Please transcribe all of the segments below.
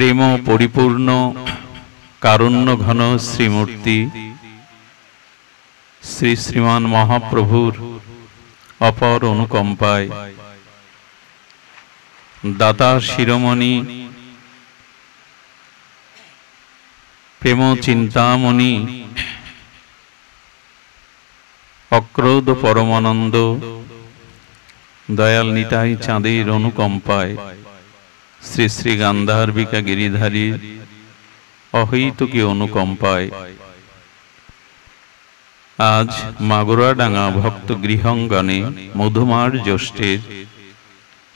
প্রেম পরিপূর্ণ কারুণ্য ঘন শ্রীমূর্তি শ্রী শ্রীমান মহাপ্রভুর অপর অনুকম্পায় দাতা শিরোমণি প্রেম চিন্তামণি অক্রোধ পরমানন্দ দয়াল নিতাই চাঁদের অনুকম্পায় শ্রী শ্রী গান্ধার্বিকা গিরিধারী অহৈতুকী অনুকম্পায় আজ মাগুরাডাঙ্গা ভক্ত গৃহঙ্গনে মধুমার জ্যৈষ্ঠের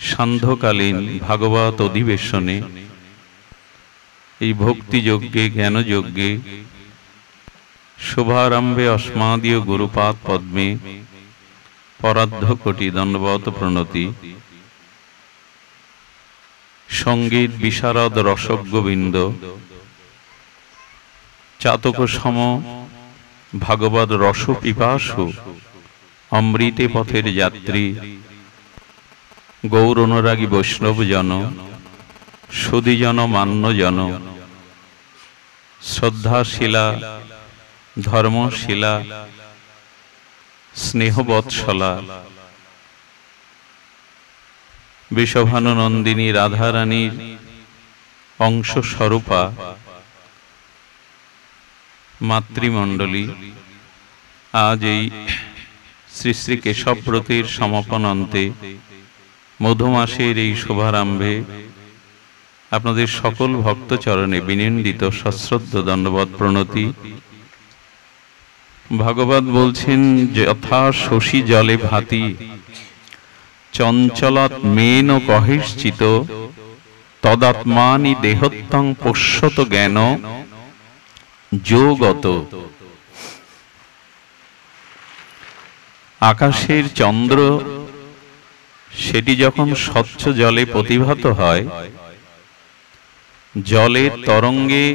সান্ধ্যকালীন ভাগবত অধিবেশনে এই ভক্তিযজ্ঞে জ্ঞানযজ্ঞে শুভারম্ভে অস্মাদীয় গুরুপাদ পদ্মে পরার্ধ কোটি দণ্ডবত প্রণতি। সঙ্গীত বিশারদ রসক গোবিন্দ চাতক সম ভাগবত রস পিপাসু অমৃতে পথের যাত্রী গৌর অনুরাগী বৈষ্ণব জন সুধীজন মান্যজন শ্রদ্ধাশীলা ধর্মশীলা স্নেহবৎসলা বিষভানুনন্দিনী রাধারানীর অংশস্বরূপা মাতৃমণ্ডলী, আজ এই শ্রী শ্রী কেশবব্রতের সমাপন অন্তে মধুমাসের এই শুভারম্ভে আপনাদের সকল ভক্তচরণে বিনিন্দিত সশ্রদ্ধ দণ্ডবত প্রণতি। ভাগবত বলছেন, যথা শশী জলে ভাতি চঞ্চলত মেন কহিশ্চিত তদাত্মানি দেহত্বং পশ্যত জ্ঞান যোগত। আকাশের চন্দ্র সেটি যখন স্বচ্ছ জলে প্রতিভাত হয়, জলের তরঙ্গে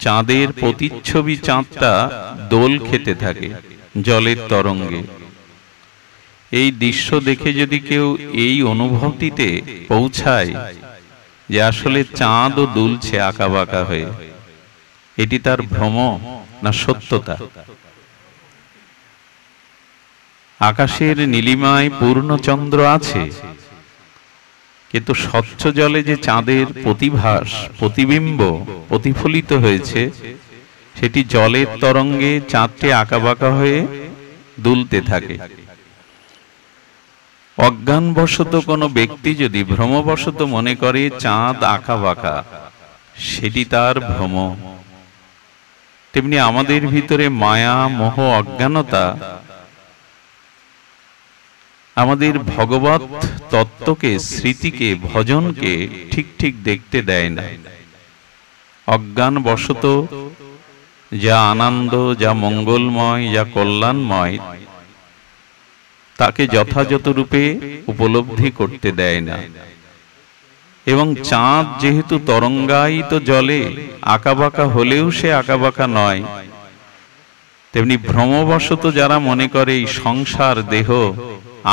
চাঁদের প্রতিচ্ছবি চাঁদটা দোল খেতে থাকে জলের তরঙ্গে। এই দৃশ্য দেখে যদি কেউ এই অনুভূতিতে পৌঁছায় যে আসলে চাঁদও দুলছে আঁকা বাঁকা হয়ে, এটি তার ভ্রম না সত্যতা? আকাশের নীলিমায় পূর্ণচন্দ্র আছে, কিন্তু স্বচ্ছ জলে যে চাঁদের প্রতিভাস প্রতিবিম্ব প্রতিফলিত হয়েছে, সেটি জলের তরঙ্গে চাঁদটি আঁকাবাঁকা হয়ে দুলতে থাকে। অজ্ঞানবশত কোনো ব্যক্তি যদি ভ্রমবশত মনে করে চাঁদ আঁকাবাঁকা, সেটি তার ভ্রম। তেমনি আমাদের ভিতরে মায়া মোহ অজ্ঞানতা আমাদের ভগবত তত্ত্বকে স্মৃতিকে ভজনকে ঠিক ঠিক দেখতে দেয় না। অজ্ঞানবশত যা আনন্দ, যা মঙ্গলময়, যা কল্যাণময়, তাকে যথাযথ রূপে উপলব্ধি করতে দেয় না। এবং চাঁদ যেহেতু তরঙ্গায়িত জলে আঁকাবাঁকা হলেও সে আঁকাবাঁকা নয়, তেমনি ভ্রমবশত যারা মনে করে এই সংসার দেহ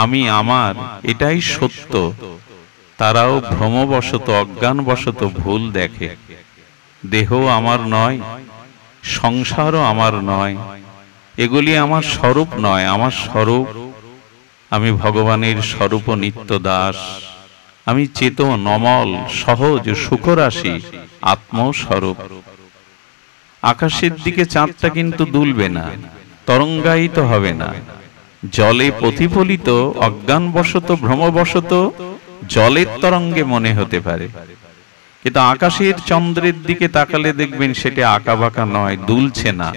আমি আমার এটাই সত্য, তারাও ভ্রমবশত অজ্ঞানবশত ভুল দেখে। দেহ আমার নয়, সংসারও আমার নয়, এগুলি আমার স্বরূপ নয়। আমার স্বরূপ, আমি ভগবানের স্বরূপ নিত্য দাস, আমি চেতন অমল সহজ সুখরাশি আত্মস্বরূপ। আকাশের দিকে চাঁদটা কিন্তু দুলবে না, তরঙ্গায়িত হবে না, জলে প্রতিফলিত অজ্ঞানবশত ভ্রমবশত জলের তরঙ্গে মনে হতে পারে, কিন্তু আকাশের চন্দ্রের দিকে তাকালে দেখবেন সেটা আঁকাবাঁকা নয়, দুলছে না।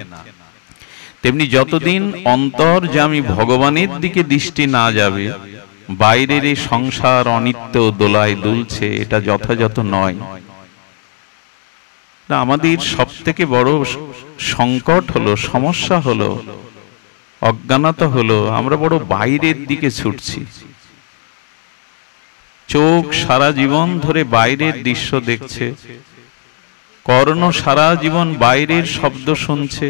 তেমনি যতদিন অন্তর্যামী ভগবানের দিকে দৃষ্টি না যাবে, বাইরের এই সংসার অনিত্য দোলায় দুলছে, এটা যথাযথ নয়। আমাদের সব থেকে বড় সংকট হলো, সমস্যা হলো, অজ্ঞানতা হলো, আমরা বড় বাইরের দিকে ছুটছি। চোখ সারা জীবন ধরে বাইরের দৃশ্য দেখছে, কর্ণ সারা জীবন বাইরের শব্দ শুনছে,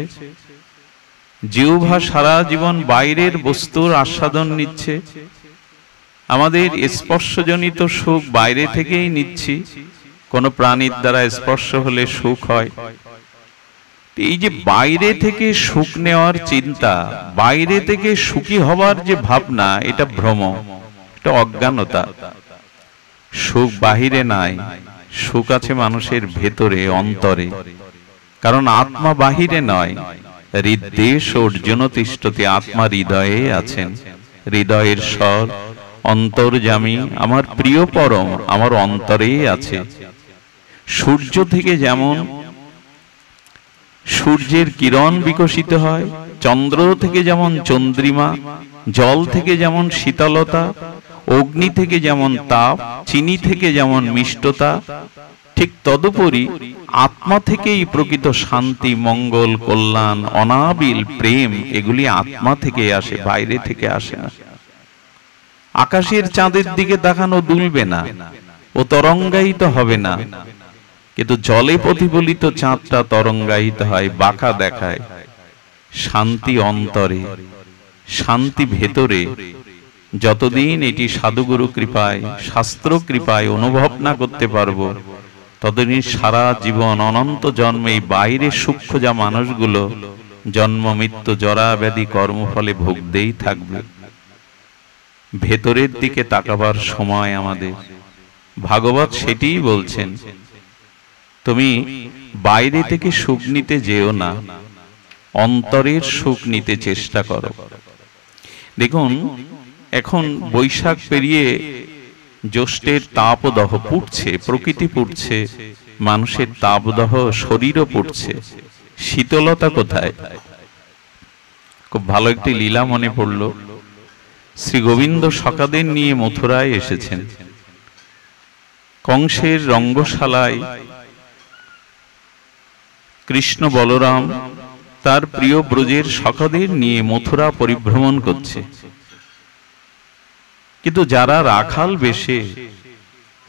জিহ্বা সারা জীবন বাইরের বস্তুর আস্বাদন নিচ্ছে, আমাদের স্পর্শজনিত সুখ বাইরে থেকেই নিচ্ছি, কোনো প্রাণীর দ্বারা স্পর্শ হলে সুখ হয়। এই যে বাইরে থেকে সুখ নেওয়ার চিন্তা, বাইরে থেকে সুখী হবার যে ভাবনা, এটা ভ্রম, এটা অজ্ঞানতা। সুখ বাহিরে নাই, সুখ আছে মানুষের ভেতরে, অন্তরে। কারণ আত্মা বাহিরে নয়। হৃদ্দেশ অর্জুন তিষ্ঠতি, আত্মা হৃদয়ে আছেন। হৃদয়ের স্বর অন্তর্যামী, আমার প্রিয় পরম আমার অন্তরেই আছে। সূর্য থেকে যেমন সূর্যের কিরণ বিকশিত হয়, চন্দ্র থেকে যেমন চন্দ্রিমা, জল থেকে যেমন শীতলতা, অগ্নি থেকে যেমন তাপ, চিনি থেকে যেমন মিষ্টতা, ঠিক তদুপরি আত্মা থেকেই প্রকৃত শান্তি, মঙ্গল, কল্যাণ, অনাবিল প্রেম, এগুলি আত্মা থেকে আসে, বাইরে থেকে আসে না। আকাশের চাঁদের দিকে তাকানো দুলবে না, ও তরঙ্গায়িত হবে না, কিন্তু জলে প্রতিফলিত চাঁদটা তরঙ্গায়িত হয়, বাঁকা দেখায়। শান্তি অন্তরে, শান্তি ভেতরে। যতদিন এটি সাধুগুরু কৃপায়, শাস্ত্র কৃপায় অনুভব না করতে পারবো, ততদিন সারা জীবন অনন্ত জন্মে বাইরে সূক্ষ্ম যা মানুষগুলো জন্ম মৃত্যু জরা ব্যাধি কর্মফলে ভুগতেই থাকবে। ভেতরের দিকে তাকাবার সময় আমাদের। ভাগবত সেটিই বলছেন, তুমি বাইরে থেকে সুখ নিতে যেও না, অন্তরের সুখ নিতে চেষ্টা করো। দেখুন, এখন বৈশাখ পেরিয়ে জ্যৈষ্ঠের তাপদাহ পুড়ছে, প্রকৃতি পুড়ছে, মানুষের তাপদাহ শরীরও পুড়ছে। শীতলতা কোথায়? খুব ভালো একটি লীলা মনে পড়ল। শ্রী গোবিন্দ সখাদের নিয়ে মথুরায় এসেছেন। কংসের রঙ্গশালায় কৃষ্ণ বলরাম তার প্রিয় ব্রজের সখাদের নিয়ে মথুরা পরিভ্রমণ করছে। কিন্তু যারা রাখাল বেশে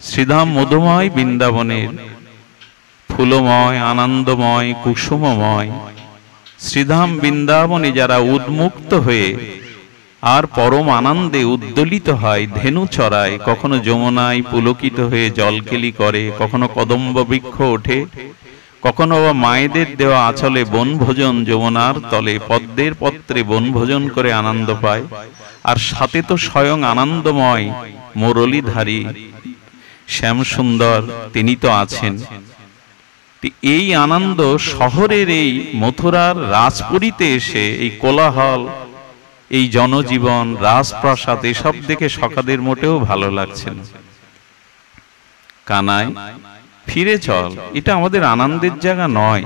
শ্রীধাম মধুময় বৃন্দাবনের ফুলময়, আনন্দময়, কুসুমময় শ্রীধাম বৃন্দাবনে যারা উন্মুক্ত হয়ে আর পরম আনন্দে উদ্দোলিত হয়, ধেনু চড়ায়, কখনো যমুনায় পুলকিত হয়ে জলকেলি করে, কখনো কদম্ব বৃক্ষ ওঠে, কখনো বা মায়েদের দেওয়া আঁচলে বনভোজন, যমুনার তলে পদ্মের পত্রে বনভোজন করে আনন্দ পায়। আর সাথে তো স্বয়ং আনন্দময় মুরলীধারী শ্যাম সুন্দর, তিনি তো আছেন। এই আনন্দ শহরের এই মথুরার রাজপুরীতে এসে এই কোলাহল, এই জনজীবন, রাজপ্রাসাদ, এসব দেখে সখাদের মোটেও ভালো লাগছে না। কানাই, ফিরে চল, এটা আমাদের আনন্দের জায়গা নয়,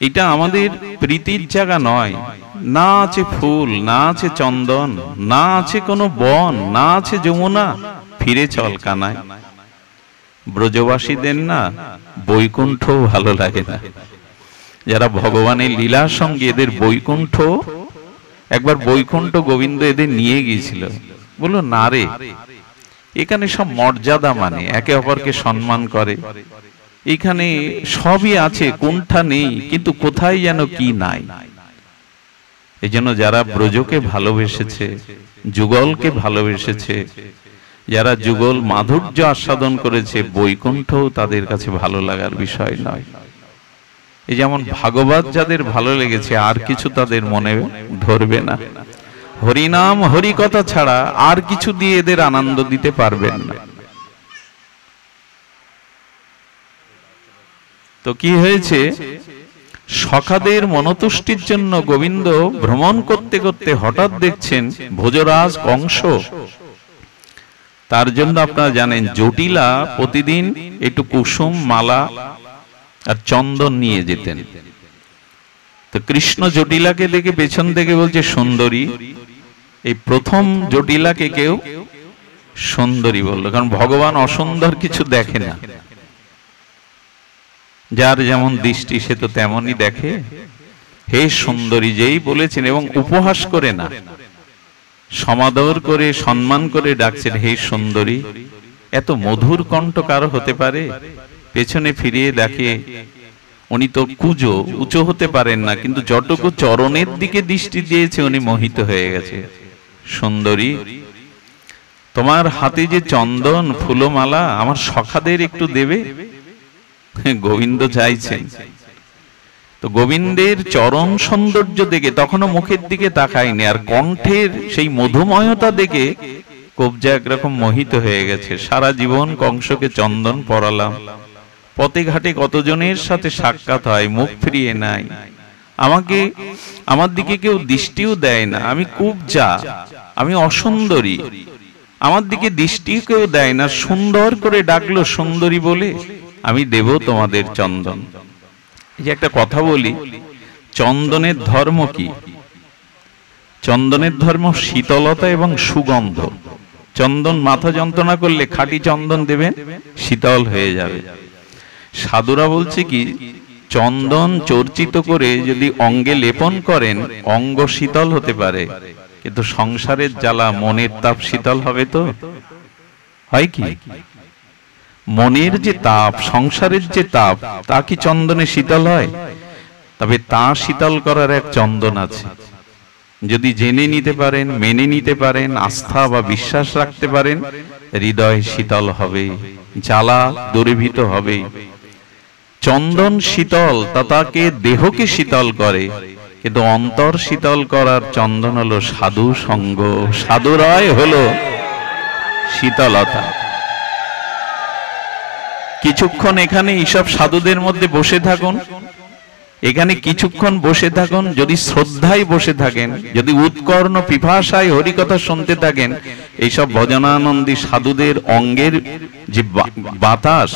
এটা আমাদের প্রীতির জায়গা নয়। না আছে ফুল, না আছে চন্দন, না আছে কোনো বন, না আছে যমুনা। ফিরে চল কানাই। ব্রজবাসীদের না বৈকুণ্ঠ ভালো লাগে না। যারা ভগবানের লীলার সঙ্গে, এদের বৈকুণ্ঠ, একবার বৈকুণ্ঠ গোবিন্দ এদের নিয়ে গিয়েছিল। বললো না রে, এখানে সব মর্যাদা মানে, একে অপরকে সম্মান করে, এখানে সবই আছে, কোনটা নেই, কিন্তু কোথায় যেন কি নাই। এই জন্য যারা ব্রজকে ভালোবেসেছে, যুগলকে ভালোবেসেছে, যারা যুগল মাধুর্য আস্বাদন করেছে, বৈকুণ্ঠও তাদের কাছে ভালো লাগার বিষয় নয়। এই যেমন ভাগবত যাদের ভালো লেগেছে, আর কিছু তাদের মনে ধরবে না। হরিনাম হরিকথা ছাড়া আর কিছু দিয়ে এদের আনন্দ দিতে পারবেন না। তো কি হয়েছে, সখাদের মনতুষ্টির জন্য গোবিন্দ ভ্রমণ করতে করতে হঠাৎ দেখছেন ভোজরাজ কংস, তার জন্য আপনারা জানেন জটিলা প্রতিদিন একটু কুসুম মালা আর চন্দন নিয়ে যেতেন। তো কৃষ্ণ জটিলাকে দেখে পেছন থেকে বলছে সুন্দরী। এই প্রথম জটিলাকে কেউ সুন্দরী বললো, কারণ ভগবান অসুন্দর কিছু দেখে না। যার যেমন দৃষ্টি সে তো তেমনই দেখে। হে সুন্দরী যেই বলেছেন, এবং উপহাস করে না, সমাদর করে সম্মান করে ডাকছেন, হে সুন্দরী। এত মধুর কণ্ঠ কারো হতে পারে? পেছনে ফিরিয়ে দেখে উনি তো কুজো, উঁচু হতে পারেন না, কিন্তু যতটুকু চরণের দিকে দৃষ্টি দিয়েছে উনি মোহিত হয়ে গেছে। সুন্দরী, তোমার হাতে যে চন্দন ফুলমালা আমার সখাদের একটু দেবে। গোবিন্দ চাইছেন। তো গোবিন্দের চরণ সৌন্দর্য দেখে তখনও মুখের দিকে তাকায়নি, আর কণ্ঠের সেই মধুময়তা দেখে কবজা একরকম মোহিত হয়ে গেছে। সারা জীবন কংসকে চন্দন পরালাম, পথে ঘাটে কতজনের সাথে সাক্ষাৎ হয়, মুখ ফিরিয়ে নাই, আমাকে আমার দিকে কেউ দৃষ্টিও দেয় না, আমি কবজা, আমি অসুন্দরী, আমার দিকে দৃষ্টিও কেউ দেয় না, সুন্দর করে ডাকলো সুন্দরী বলে, আমি দেব তোমাদের চন্দন। এই যে একটা কথা বলি, চন্দনের ধর্ম কি? চন্দনের ধর্ম শীতলতা এবং সুগন্ধ। চন্দন মাথা যন্ত্রণা করলে খাঁটি চন্দন দেবেন, শীতল হয়ে যাবে। সাধুরা বলছে কি, চন্দন চর্চিত করে যদি অঙ্গে লেপন করেন অঙ্গ শীতল হতে পারে, কিন্তু সংসারের জ্বালা, মনের তাপ শীতল হবে তো হয় কি? মনের যে তাপ, সংসারের যে তাপ, তা কি চন্দনে শীতল হয়? তবে তা শীতল করার এক চন্দন আছে। যদি জেনে নিতে পারেন, মেনে নিতে পারেন, আস্থা বা বিশ্বাস রাখতে পারেন, হৃদয় শীতল হবে, জ্বালা দূরীভূত হবে। চন্দন শীতল, তা তাকে দেহকে শীতল করে, কিন্তু অন্তর শীতল করার চন্দন হলো সাধু সঙ্গ, সাধুরায় হলো শীতলতা। কিছুক্ষণ এখানে এইসব সাধুদের মধ্যে বসে থাকুন, এখানে কিছুক্ষণ বসে থাকুন, যদি শ্রদ্ধায় বসে থাকেন, যদি উৎকর্ণ পিপাসায় হরিকথা শুনতে থাকেন, এইসব ভজনানন্দী সাধুদের অঙ্গের যে বাতাস,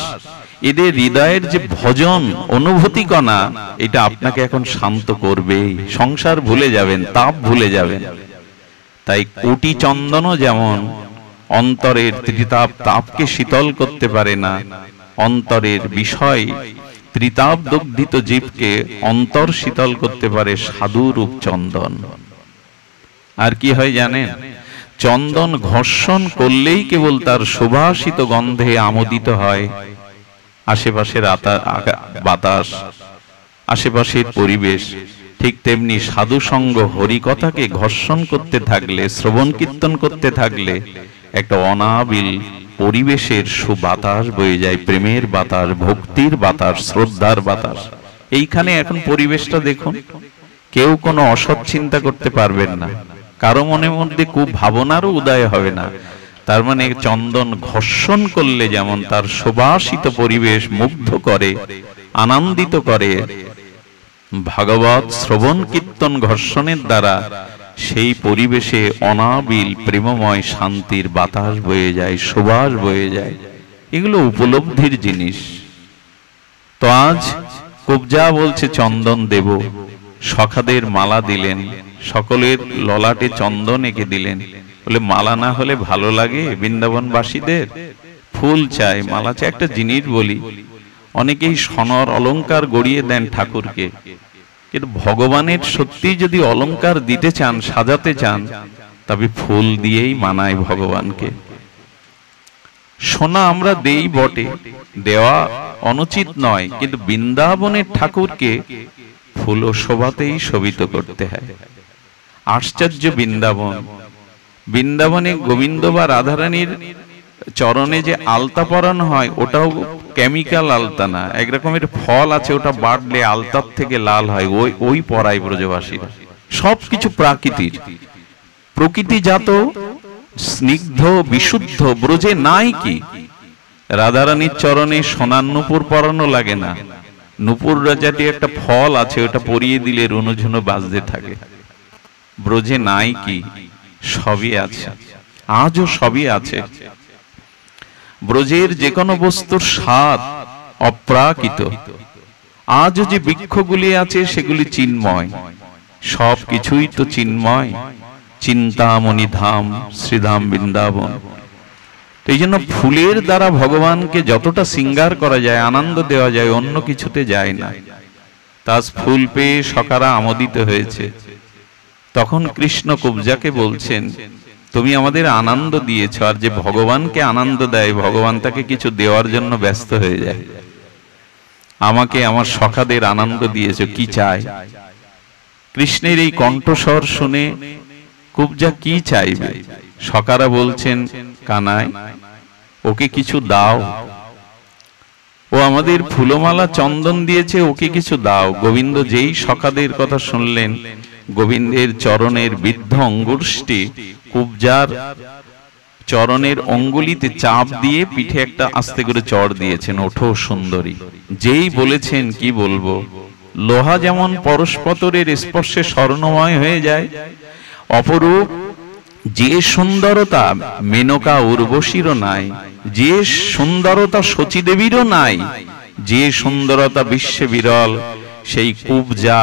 এদের হৃদয়ের যে ভজন অনুভূতি কণা, এটা আপনাকে এখন শান্ত করবে। সংসার ভুলে যাবেন, তাপ ভুলে যাবেন। তাই কোটি চন্দনও যেমন অন্তরের ত্রিতাপ তাপকে শীতল করতে পারে না, অন্তরের বিষয় ত্রিতাপ দগ্ধিত জীবকে অন্তর শীতল করতে পারে সাধুরূপ চন্দন। আর কি হয় জানেন? চন্দন ঘর্ষণ করলেই কেবল তার সুবাসিত গন্ধে আমোদিত হয় আশেপাশের বাতাস, আশেপাশের পরিবেশ। ঠিক তেমনি সাধু সঙ্গ হরিকথাকে ঘর্ষণ করতে থাকলে, শ্রবণ কীর্তন করতে থাকলে একটা অনাবিল পরিবেশের সুবাতাস বয়ে যায়, প্রেমের বাতাস, ভক্তির বাতাস, শ্রদ্ধার বাতাস। এইখানে এখন পরিবেশটা দেখুন, কেউ কোনো অসৎ চিন্তা করতে পারবেন না, কারো মনের মধ্যে খুব ভাবনারও উদয় হবে না। তার মানে চন্দন ঘর্ষণ করলে যেমন তার সুবাসিত পরিবেশ মুগ্ধ করে, আনন্দিত করে, ভাগবত শ্রবণ কীর্তন ঘর্ষণের দ্বারা সেই পরিবেশে অনাবিল প্রেমময় শান্তির বাতাস বয়ে যায়, সুবাস বয়ে যায়। এগুলো উপলব্ধির জিনিস। তো আজ কবজা বলছে চন্দন দেব, সখাদের মালা দিলেন, সকলের ললাটে চন্দন এঁকে দিলেন। বলে মালা না হলে ভালো লাগে বৃন্দাবনবাসীদের? ফুল চাই, মালা চাই। একটা জিনিস বলি, অনেকেই সোনার অলংকার গড়িয়ে দেন ঠাকুরকে, কিন্তু ভগবানের সত্যি যদি অলংকার দিতে চান, সাজাতে চান, তবে ফুল দিয়েই মানায় ভগবানকে। সোনা আমরা দেই বটে, দেওয়া অনুচিত নয়, কিন্তু বৃন্দাবনের ঠাকুরকে ফুল ও শোভাতেই শোভিত করতে হয়। আশ্চর্য বৃন্দাবন! বৃন্দাবনে গোবিন্দ বা রাধারানীর চরণে যে আলতা পরানো হয়, ওটাও কেমিক্যাল আলতা না, এক রকমের ফল আছে, ওটা বাড়লে আলতার থেকে লাল হয়, ওই পরায় ব্রজবাসীরা। সবকিছু প্রাকৃতিক, প্রকৃতিজাত, স্নিগ্ধ, বিশুদ্ধ। ব্রজে নাই কি? রাধারানীর চরণে সোনার নূপুর পরানো লাগে না, নূপুর রাজাটি একটা ফল আছে, ওটা পরিয়ে দিলে রুনুঝুনু বাজতে থাকে। ব্রজে নাই কি? সবই আছে, আজও সবই আছে। ব্রজের যে কোনো বস্তুর স্বাদ অপ্রাকৃত। আজও যে বৃক্ষগুলি আছে সেগুলি চিন্ময়, সব কিছুই তো চিন্ময়। চিন্তামণি ধাম শ্রীধাম বৃন্দাবন। এই জন্য ফুলের দ্বারা ভগবানকে যতটা শৃঙ্গার করা যায়, আনন্দ দেওয়া যায়, অন্য কিছুতে যায় না। তাজ ফুল পেয়ে সখারা আমোদিত হয়েছে। তখন কৃষ্ণ কবজাকে বলছেন, তুমি আমাদের আনন্দ দিয়েছ, আর যে ভগবানকে আনন্দ দেয়, ভগবান তাকে কিছু দেওয়ার জন্য ব্যস্ত হয়ে যায়। আমাকে আমার সখাদের আনন্দ দিয়েছ, কি চাই? কৃষ্ণের এই কণ্ঠস্বর শুনে কবজা কি চাইবে? সখারা বলছেন, কানাই, ওকে কিছু দাও, ও আমাদের ফুলমালা চন্দন দিয়েছে, ওকে কিছু দাও। গোবিন্দ যেই সখাদের কথা শুনলেন, গোবিন্দের চরণের বৃদ্ধ অঙ্গুষ্টি কুবজার চরণের অঙ্গুলিতে চাপ দিয়ে পিঠে একটা আস্তে করে চড় দিয়েছেন, ওঠো সুন্দরী। যেই বলেছেন, কি বলবো, লোহা যেমন পরস্পরের স্পর্শে স্বর্ণময় হয়ে যায়, অপরূপ যে সুন্দরতা মেনকা উর্বশীরও নাই, যে সুন্দরতা শচীদেবীরও নাই, যে সুন্দরতা বিশ্বে বিরল, সেই কুবজা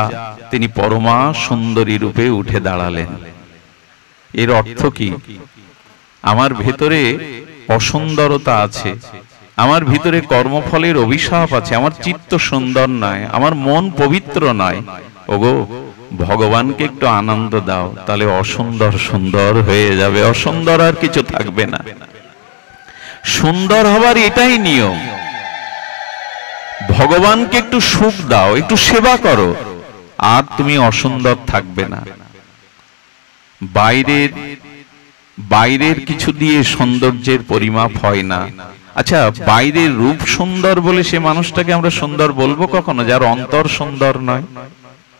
তিনি পরমা সুন্দরী রূপে উঠে দাঁড়ালেন। এর অর্থ কি? আমার ভেতরে অসুন্দরতা আছে, আমার ভিতরে কর্মফলের অভিশাপ আছে, আমার চিত্ত সুন্দর নয়, আমার মন পবিত্র নয়। ওগো, ভগবানকে একটু আনন্দ দাও, তাহলে অসুন্দর সুন্দর হয়ে যাবে, অসুন্দর আর কিছু থাকবে না। সুন্দর হবার এটাই নিয়ম। ভগবানকে একটু সুখ দাও, একটু সেবা করো, আর তুমি অসুন্দর থাকবে না। বাইরের কিছু দিয়ে সৌন্দর্যের পরিমাপ হয় না। আচ্ছা, বাইরের রূপ সুন্দর বলে সে মানুষটাকে আমরা সুন্দর বলবো কখনো? যার অন্তর সুন্দর নয়,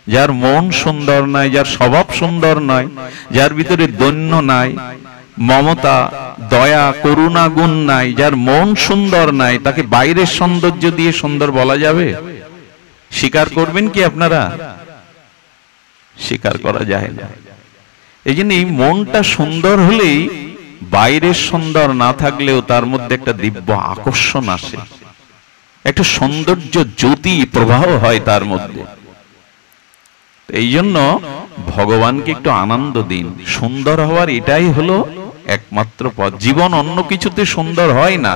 যার মন সুন্দর নয়, যার স্বভাব সুন্দর নয়, যার ভিতরে দৈন্য নাই, মমতা, দয়া, করুণা গুণ নাই, যার মন সুন্দর নাই, তাকে বাইরের সৌন্দর্য দিয়ে সুন্দর বলা যাবে? স্বীকার করবেন কি আপনারা? স্বীকার করা যায় না। এই জন্য এই মনটা সুন্দর হলেই বাইরের সুন্দর না থাকলেও তার মধ্যে একটা দিব্য আকর্ষণ আসে, একটা সৌন্দর্য জ্যোতি প্রবাহ হয় তার মধ্যে। এই জন্য ভগবানকে একটু আনন্দ দিন। সুন্দর হওয়ার এটাই হলো একমাত্র পথ। জীবন অন্য কিছুতে সুন্দর হয় না।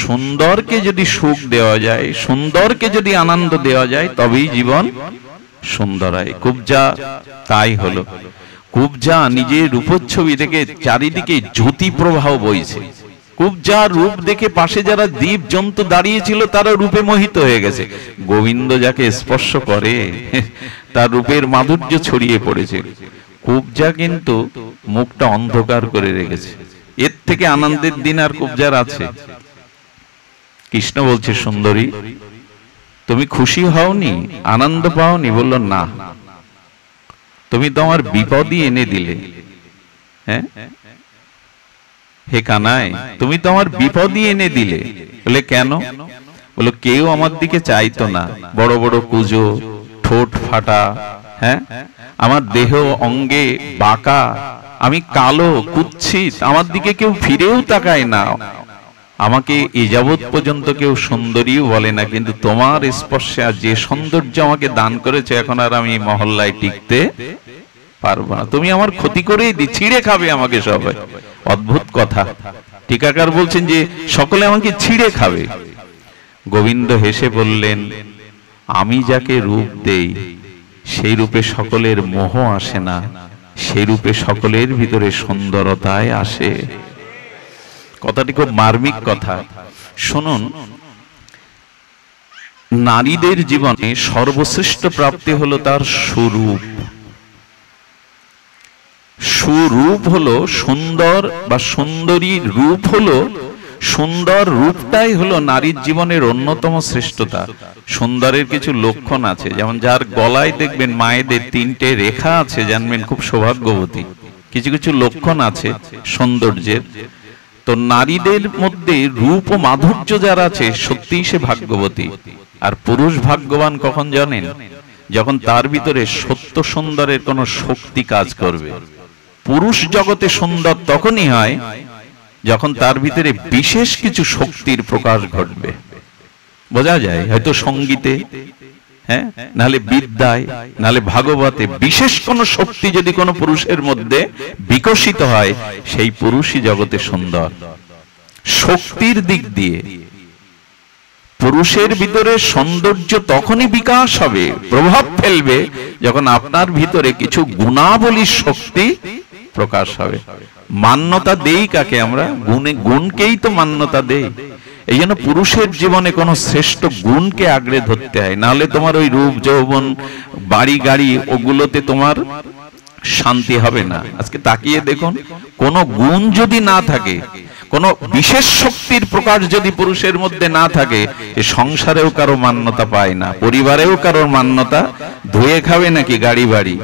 সুন্দরকে যদি সুখ দেওয়া যায়, সুন্দরকে যদি আনন্দ দেওয়া যায়, তবেই জীবন সুন্দর হয়। কুবজা তাই হলো। কুবজা নিজের রূপচ্ছবি থেকে চারিদিকে জ্যোতি প্রবাহ বইছে। কুবজার রূপ দেখে পাশে যারা জীব জন্তু দাঁড়িয়েছিল তারা রূপে মোহিত হয়ে গেছে। গোবিন্দ যাকে স্পর্শ করে তার রূপের মাধুর্য ছড়িয়ে পড়েছে। কুবজা কিন্তু মুখটা অন্ধকার করে রেখেছে। এর থেকে আনন্দের দিন আর কুবজার আছে? কৃষ্ণ বলছে, সুন্দরী তুমি খুশি হওনি, আনন্দ পাওনি? বলল না, তুমি তো আমার বিপদই এনে দিলে। হ্যাঁ, হে কানাই, তুমি তো আমার বিপদই এনে দিলে। বলে কেন? বলো, কেউ আমার দিকে চাইতো না, বড় বড় কুজো, ঠোঁট ফাটা, হ্যাঁ, আমার দেহ অঙ্গে বাঁকা, আমি কালো কুৎসিত, আমার দিকে কেউ ফিরেও তাকায় না, আমাকে এ যাবৎ পর্যন্ত কেউ সুন্দরীও বলে না। কিন্তু তোমার স্পর্শে আর যে সৌন্দর্য আমাকে দান করেছে, এখন আর আমি মহল্লায় টিকতে পারবো না। তুমি আমার ক্ষতি করেই ছিঁড়ে খাবে আমাকে সবাই। অদ্ভুত কথা। টিকাকার বলছেন যে সকলে আমাকে ছিঁড়ে খাবে। গোবিন্দ হেসে বললেন, আমি যাকে রূপ দেই সেই রূপে সকলের মোহ আসে না, সেই রূপে সকলের ভিতরে সুন্দরতায় আসে। কথাটি খুব মার্মিক কথা। শুনুন, নারীদের জীবনে সর্বশ্রেষ্ঠ প্রাপ্তি হলো তার স্বরূপ। সুরূপ হলো সুন্দর, বা সুন্দরীর রূপ হলো সুন্দর। রূপটাই হলো নারীর জীবনের অন্যতম শ্রেষ্ঠতা। সুন্দরের কিছু লক্ষণ আছে, যেমন যার গলায় দেখবেন মায়েদের 3টে রেখা আছে, জানবেন খুব সৌভাগ্যবতী। কিছু কিছু লক্ষণ আছে সৌন্দর্যের। তো নারীদের মধ্যে রূপ ও মাধুর্য যার আছে, সত্যিই সে ভাগ্যবতী। আর পুরুষ ভাগ্যবান কখন জানেন? যখন তার ভিতরে সত্য সুন্দরের কোন শক্তি কাজ করবে। পুরুষ জগতে সুন্দর তখনই হয় যখন তার ভিতরে বিশেষ কিছু শক্তির প্রকাশ ঘটবে। বোঝা যায় হয়তো সঙ্গীতে, হ্যাঁ, নাহলে বিদ্যায়, নাহলে ভাগবতে বিশেষ কোন শক্তি যদি কোনো পুরুষের মধ্যে বিকশিত হয়, সেই পুরুষই জগতে সুন্দর। শক্তির দিক দিয়ে পুরুষের ভিতরে সৌন্দর্য তখনই বিকাশ হবে, প্রভাব ফেলবে, যখন আপনার ভিতরে কিছু গুণাবলীর শক্তি প্রকাশ হবে। মান্যতা দেই কাকে? আমরা গুণকেই তো মান্যতা দেই। এই জন্য পুরুষের জীবনে কোনো শ্রেষ্ঠ গুণকে আঁকড়ে ধরতে হয়, নাহলে তোমার ওই রূপ যৌবন বাড়ি গাড়ি ওগুলোতে তোমার শান্তি হবে না। আজকে তাকিয়ে দেখুন, কোন গুণ যদি না থাকে, কোন বিশেষ শক্তির প্রকাশ যদি পুরুষের মধ্যে না থাকে, এ সংসারেও কারো মান্যতা পায় না, পরিবারেও কারোর মান্যতা। ধুয়ে খাবে নাকি গাড়ি বাড়ি?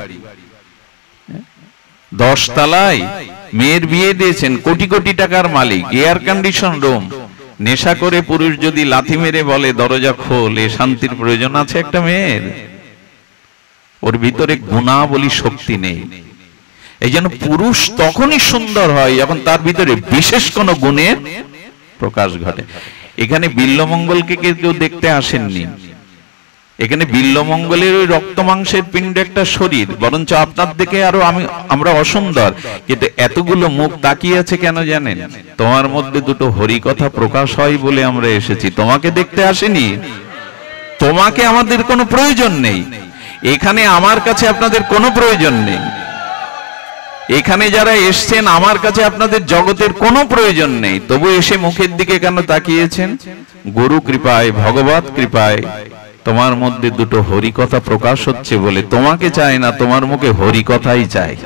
10 তলায় মেয়ের বিয়ে দিয়েছেন, কোটি কোটি টাকার মালিক, এয়ার কন্ডিশন রুম। নেশা করে পুরুষ যদি লাথি মেরে বলে দরজা খোল, এ শান্তির প্রয়োজন আছে একটা মেয়ের? ওর ভিতরে গুণাবলী শক্তি নেই। এই জন্য পুরুষ তখনই সুন্দর হয় যখন তার ভিতরে বিশেষ কোন গুণের প্রকাশ ঘটে। এখানে বিল্লমঙ্গলকে কেউ দেখতে আসেননি। এখানে বিল্লমঙ্গলের ওই রক্ত মাংসের পিণ্ড একটা শরীর, বরঞ্চ আপনার দিকে আরো আমরা অসুন্দর, কিন্তু এতগুলো মুখ তাকিয়ে আছে কেন জানেন? তোমার মধ্যে দুটো হরিকথা প্রকাশ হয় বলে আমরা এসেছি, তোমাকে দেখতে আসেনি। তোমাকে আমাদের কোনো প্রয়োজন নেই, এখানে আমার কাছে আপনাদের কোনো প্রয়োজন নেই। এখানে যারা এসছেন আমার কাছে আপনাদের জগতের কোনো প্রয়োজন নেই, তবু এসে মুখের দিকে কেন তাকিয়েছেন? গুরু কৃপায়, ভগবত কৃপায় তোমার মধ্যে দুটো হরিকথা প্রকাশ হচ্ছে বলে তোমাকে চায় না, তোমার মুখে হরিকথাই চায়।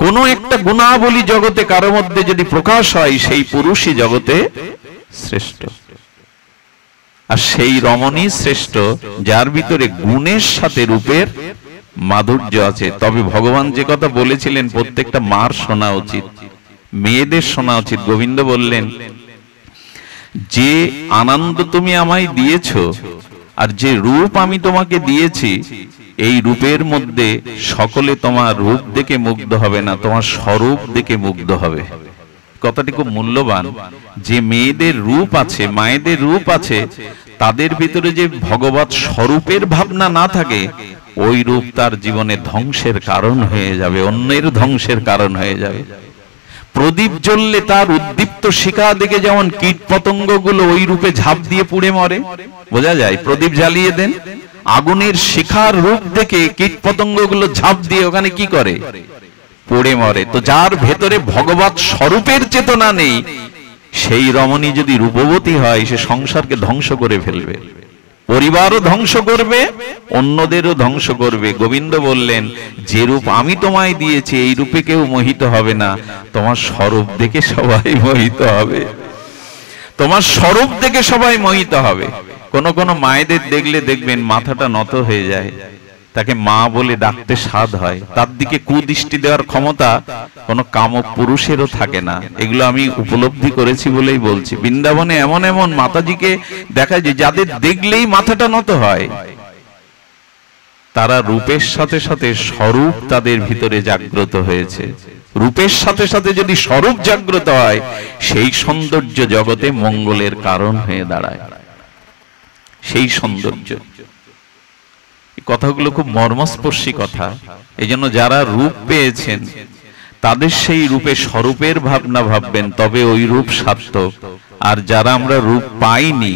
কোন একটা গুণাবলী জগতে কারো মধ্যে যদি প্রকাশ হয়, সেই পুরুষই জগতে শ্রেষ্ঠ। আর সেই রমণী শ্রেষ্ঠ যার ভিতরে গুণের সাথে রূপের মাধুর্য আছে। তবে ভগবান যে কথা বলেছিলেন প্রত্যেকটা মার শোনা উচিত, মেয়েদের শোনা উচিত। গোবিন্দ বললেন, যে আনন্দ তুমি আমায় দিয়েছো আর যে রূপ আমি তোমাকে দিয়েছি, এই রূপের মধ্যে সকলে তোমার রূপ দেখে মুগ্ধ হবে না, তোমার স্বরূপ দেখে মুগ্ধ হবে। কথাটি খুব মূল্যবান। যে মেয়েদের রূপ আছে, মায়েদের রূপ আছে, তাদের ভিতরে যে ভগবত স্বরূপের ভাবনা না থাকে, ওই রূপ তার জীবনে ধ্বংসের কারণ হয়ে যাবে, অন্যের ধ্বংসের কারণ হয়ে যাবে। প্রদীপ জ্বললে তার উদ্দীপ্ত শিখা দেখে যেমন কীট পতঙ্গ গুলো ওই রূপে ঝাঁপ দিয়ে পুড়ে মরে, বোঝা যায়। প্রদীপ জ্বালিয়ে দেন, আগুনের শিখার রূপ দেখে কীট পতঙ্গ গুলো ঝাঁপ দিয়ে ওখানে কি করে? পড়ে মরে। তো যার ভেতরে ভগবত স্বরূপের চেতনা নেই, সেই রমণী যদি রূপবতী হয়, সে সংসারকে ধ্বংস করে ফেলবে, পরিবারও ধ্বংস করবে, অন্যদেরও ধ্বংস করবে। গোবিন্দ বললেন, যে রূপ আমি তোমায় দিয়েছি এই রূপে কেউ মোহিত হবে না, তোমার স্বরূপ দেখে সবাই মোহিত হবে, তোমার স্বরূপ দেখে সবাই মোহিত হবে। কোন কোন মায়েদের দেখলে দেখবেন মাথাটা নত হয়ে যায়, তাকে মা বলে ডাকতে স্বাদ হয়, তার দিকে কুদৃষ্টি দেওয়ার ক্ষমতা কোন কামক পুরুষেরও থাকে না। এগুলো আমি উপলব্ধি করেছি বলেই বলছি। বৃন্দাবনে এমন এমন মাতাজিকে দেখা যায় যাদের দেখলেই মাথাটা নত হয়, তারা রূপের সাথে সাথে স্বরূপ তাদের ভিতরে জাগ্রত হয়েছে। রূপের সাথে সাথে যদি স্বরূপ জাগ্রত হয়, সেই সৌন্দর্য জগতে মঙ্গলের কারণ হয়ে দাঁড়ায়। সেই সৌন্দর্য, কথাগুলো খুব মর্মস্পর্শী কথা। এই জন্য যারা রূপ পেয়েছেন তাদের সেই রূপে স্বরূপের ভাবনা ভাববেন, তবে ওই রূপ সার্থক। আর যারা আমরা রূপ পাইনি,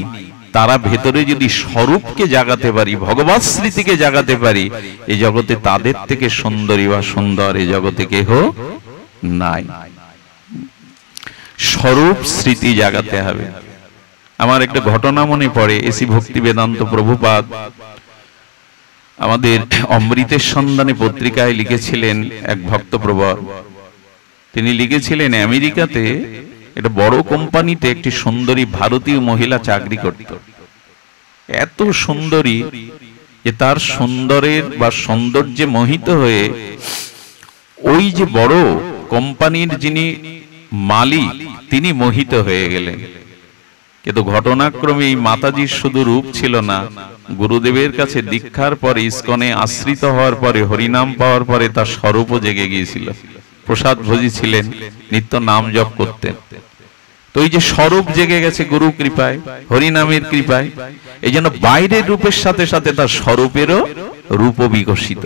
তারা ভেতরে যদি স্বরূপকে জাগাতে পারি, ভগবত স্মৃতিকে জাগাতে পারি, এই জগতে তাদের থেকে সুন্দরী বা সুন্দর এই জগতে কেহ নাই। স্বরূপ স্মৃতি জাগাতে হবে। আমার একটা ঘটনা মনে পড়ে, এসি ভক্তি বেদান্ত প্রভুপাদ আমাদের অমৃতের সন্ধানে পত্রিকায় লিখেছিলেন এক ভক্তপ্রবর। তিনি লিখেছিলেন, আমেরিকাতে একটা বড় কোম্পানিতে একটি সুন্দরী ভারতীয় মহিলা চাকরি করত। এত সুন্দরী যে তার সুন্দরের বা সৌন্দর্যে মোহিত হয়ে ওই যে বড় কোম্পানির যিনি মালিক, তিনি মোহিত হয়ে গেলেন। কিন্তু ঘটনাক্রমে এই মাতাজির শুধু রূপ ছিল না, গুরুদেবের কাছে দীক্ষার পরে, ইস্কনে আশ্রিত হওয়ার পরে, হরিনাম পাওয়ার পরে তার স্বরূপও জেগে গিয়েছিল। প্রসাদ ভোজি ছিলেন, নিত্য নাম জপ করতেন। তো এই যে স্বরূপ জেগে গেছে গুরু কৃপায়, হরিনামের কৃপায়, এই জন্য বাইরের রূপের সাথে সাথে তার স্বরূপেরও রূপ বিকশিত।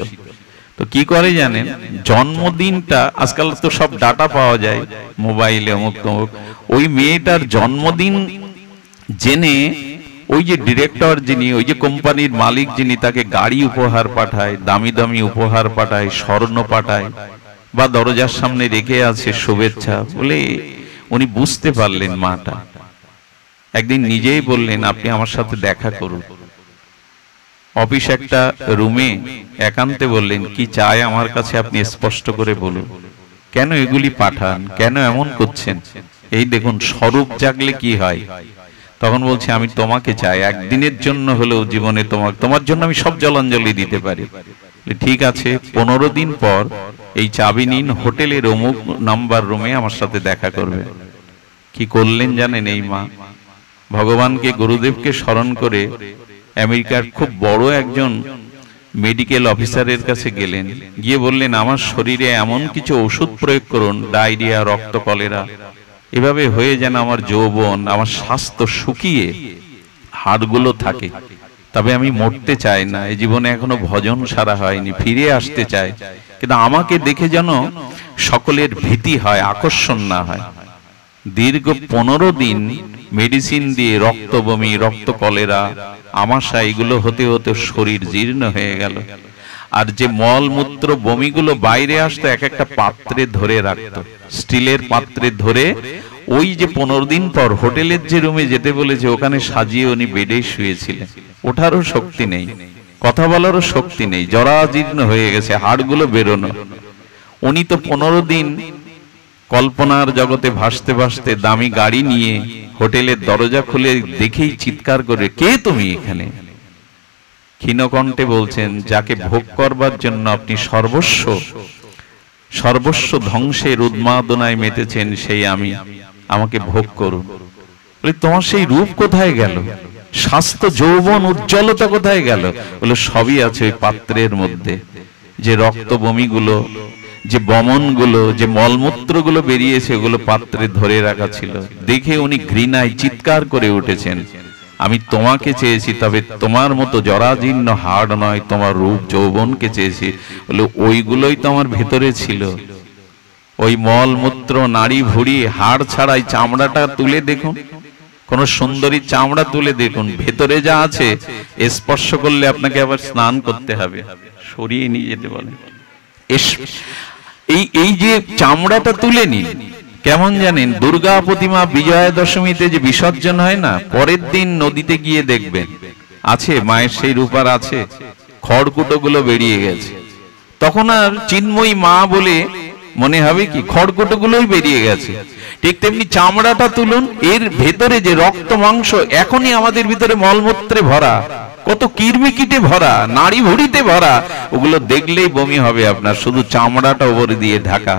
তো কি করে জানেন? জন্মদিনটা, আজকাল তো সব ডাটা পাওয়া যায় মোবাইলে, অমুক তমুক, ওই মেয়েটার জন্মদিন জেনে ওই যে ডিরেক্টর যিনি, ওই যে কোম্পানির মালিক যিনি, তাকে গাড়ি উপহার পাঠায়, দামি দামি উপহার পাঠায়, স্বর্ণ পাঠায়, বা দরজার সামনে রেখে আছে শুভেচ্ছা বলে। উনি বুঝতে পারলেন মাটা, একদিন নিজেই বললেন, আপনি আমার সাথে দেখা করুন। অফিস একটা রুমে একান্তে বললেন, কি চাই আমার কাছে আপনি স্পষ্ট করে বলুন, কেন এগুলি পাঠান, কেন এমন করছেন? এই দেখুন স্বরূপ জাগলে কি হয়। তখন বলছে আমি তোমাকে চাই, একদিনের জন্য হলেও জীবনে তোমার জন্য আমি সব জলাঞ্জলি দিতে পারি। ঠিক আছে, 15 দিন পর এই চাবি নিন, হোটেলের অমুক নাম্বার রুমে আমার সাথে দেখা করবে। কি করলেন জানেন এই মা? ভগবানকে, গুরুদেবকে স্মরণ করে আমেরিকার খুব বড় একজন মেডিকেল অফিসারের কাছে গেলেন, গিয়ে বললেন আমার শরীরে এমন কিছু ওষুধ প্রয়োগ করুন, ডায়রিয়া, রক্ত কলেরা এভাবে হয়ে যেন আমার যৌবন, আমার স্বাস্থ্য শুকিয়ে হাড়গুলো থাকে, তবে আমি মরতে চাই না, এই জীবনে এখনো ভজন সারা হয়নি, ফিরে আসতে চাই, কিন্তু আমাকে দেখে যেন সকলের ভীতি হয়, আকর্ষণ না হয়। দীর্ঘ 15 দিন মেডিসিন দিয়ে রক্ত বমি, রক্ত কলেরা, আমাশা এগুলো হতে হতে শরীর জীর্ণ হয়ে গেল। আর যে মল মূত্র বমিগুলো বাইরে আসতো এক একটা পাত্রে ধরে রাখতো, স্টিলের পাত্রে ধরে, ওই যে 15 দিন পর হোটেলের যে রুমে যেতে বলেছে ওখানে সাজিয়ে উনি বেডে শুয়েছিলেন। ওঠারও শক্তি নেই, কথা বলারও শক্তি নেই, জরাজীর্ণ হয়ে গেছে, হাড়গুলো বেরোনো। উনি তো 15 দিন কল্পনার জগতে ভাসতে ভাসতে দামি গাড়ি নিয়ে হোটেলের দরজা খুলে দেখেই চিৎকার করে, কে তুমি এখানে? ক্ষীণকণ্ঠে বলছেন, যাকে ভোগ করবার জন্য আপনি সর্বস্ব ধ্বংসের উন্মাদনায় মেতেছেন সেই আমি, আমাকে ভোগ করুন। তোমার সেই রূপ কোথায় গেল? স্বাস্থ্য, যৌবন, উজ্জ্বলতা কোথায় গেল? বলে সবই আছে ওই পাত্রের মধ্যে। যে রক্ত বমিগুলো, যে বমনগুলো, যে মলমূত্রগুলো বেরিয়েছে ওগুলো পাত্রে ধরে রাখা ছিল। দেখে উনি ঘৃণায় চিৎকার করে উঠেছেন, আমি তোমাকে চেয়েছি, তবে তোমার মতো জরাজীর্ণ হাড় নয়, তোমার রূপ যৌবনকে চেয়েছি। বলে ওইগুলোই তো আমার ভেতরে ছিল। ওই মলমূত্র, নাড়ি ভুড়ি, হাড় ছাড়াই চামড়াটা তুলে দেখুন, কোন সুন্দরী চামড়া তুলে দেখুন, ভেতরে যা আছে স্পর্শ করলে আপনাকে আবার স্নান করতে হবে, সরিয়ে নিয়ে যেতে বলে। এই যে চামড়াটা তুলে নিন। কেমন জানেন? দুর্গা প্রতিমা বিজয়া দশমীতে যে বিসর্জন হয় না, পরের দিন নদীতে গিয়ে দেখবেন আছে মায়ের সেই রূপার আছে, খড়কুটো গুলো বেরিয়ে গেছে। তখন আর চিন্ময়ী মা বলে মনে হবে কি, খড়কুটো গুলোই বেরিয়ে গেছে। ঠিক তেমনি চামড়াটা তুলুন, এর ভেতরে যে রক্ত মাংস এখনই আমাদের ভিতরে মলমূত্রে ভরা, কত কিরমিকিটে ভরা, নাড়ি ভুড়িতে ভরা, ওগুলো দেখলেই বমি হবে আপনার, শুধু চামড়াটা উপরে দিয়ে ঢাকা।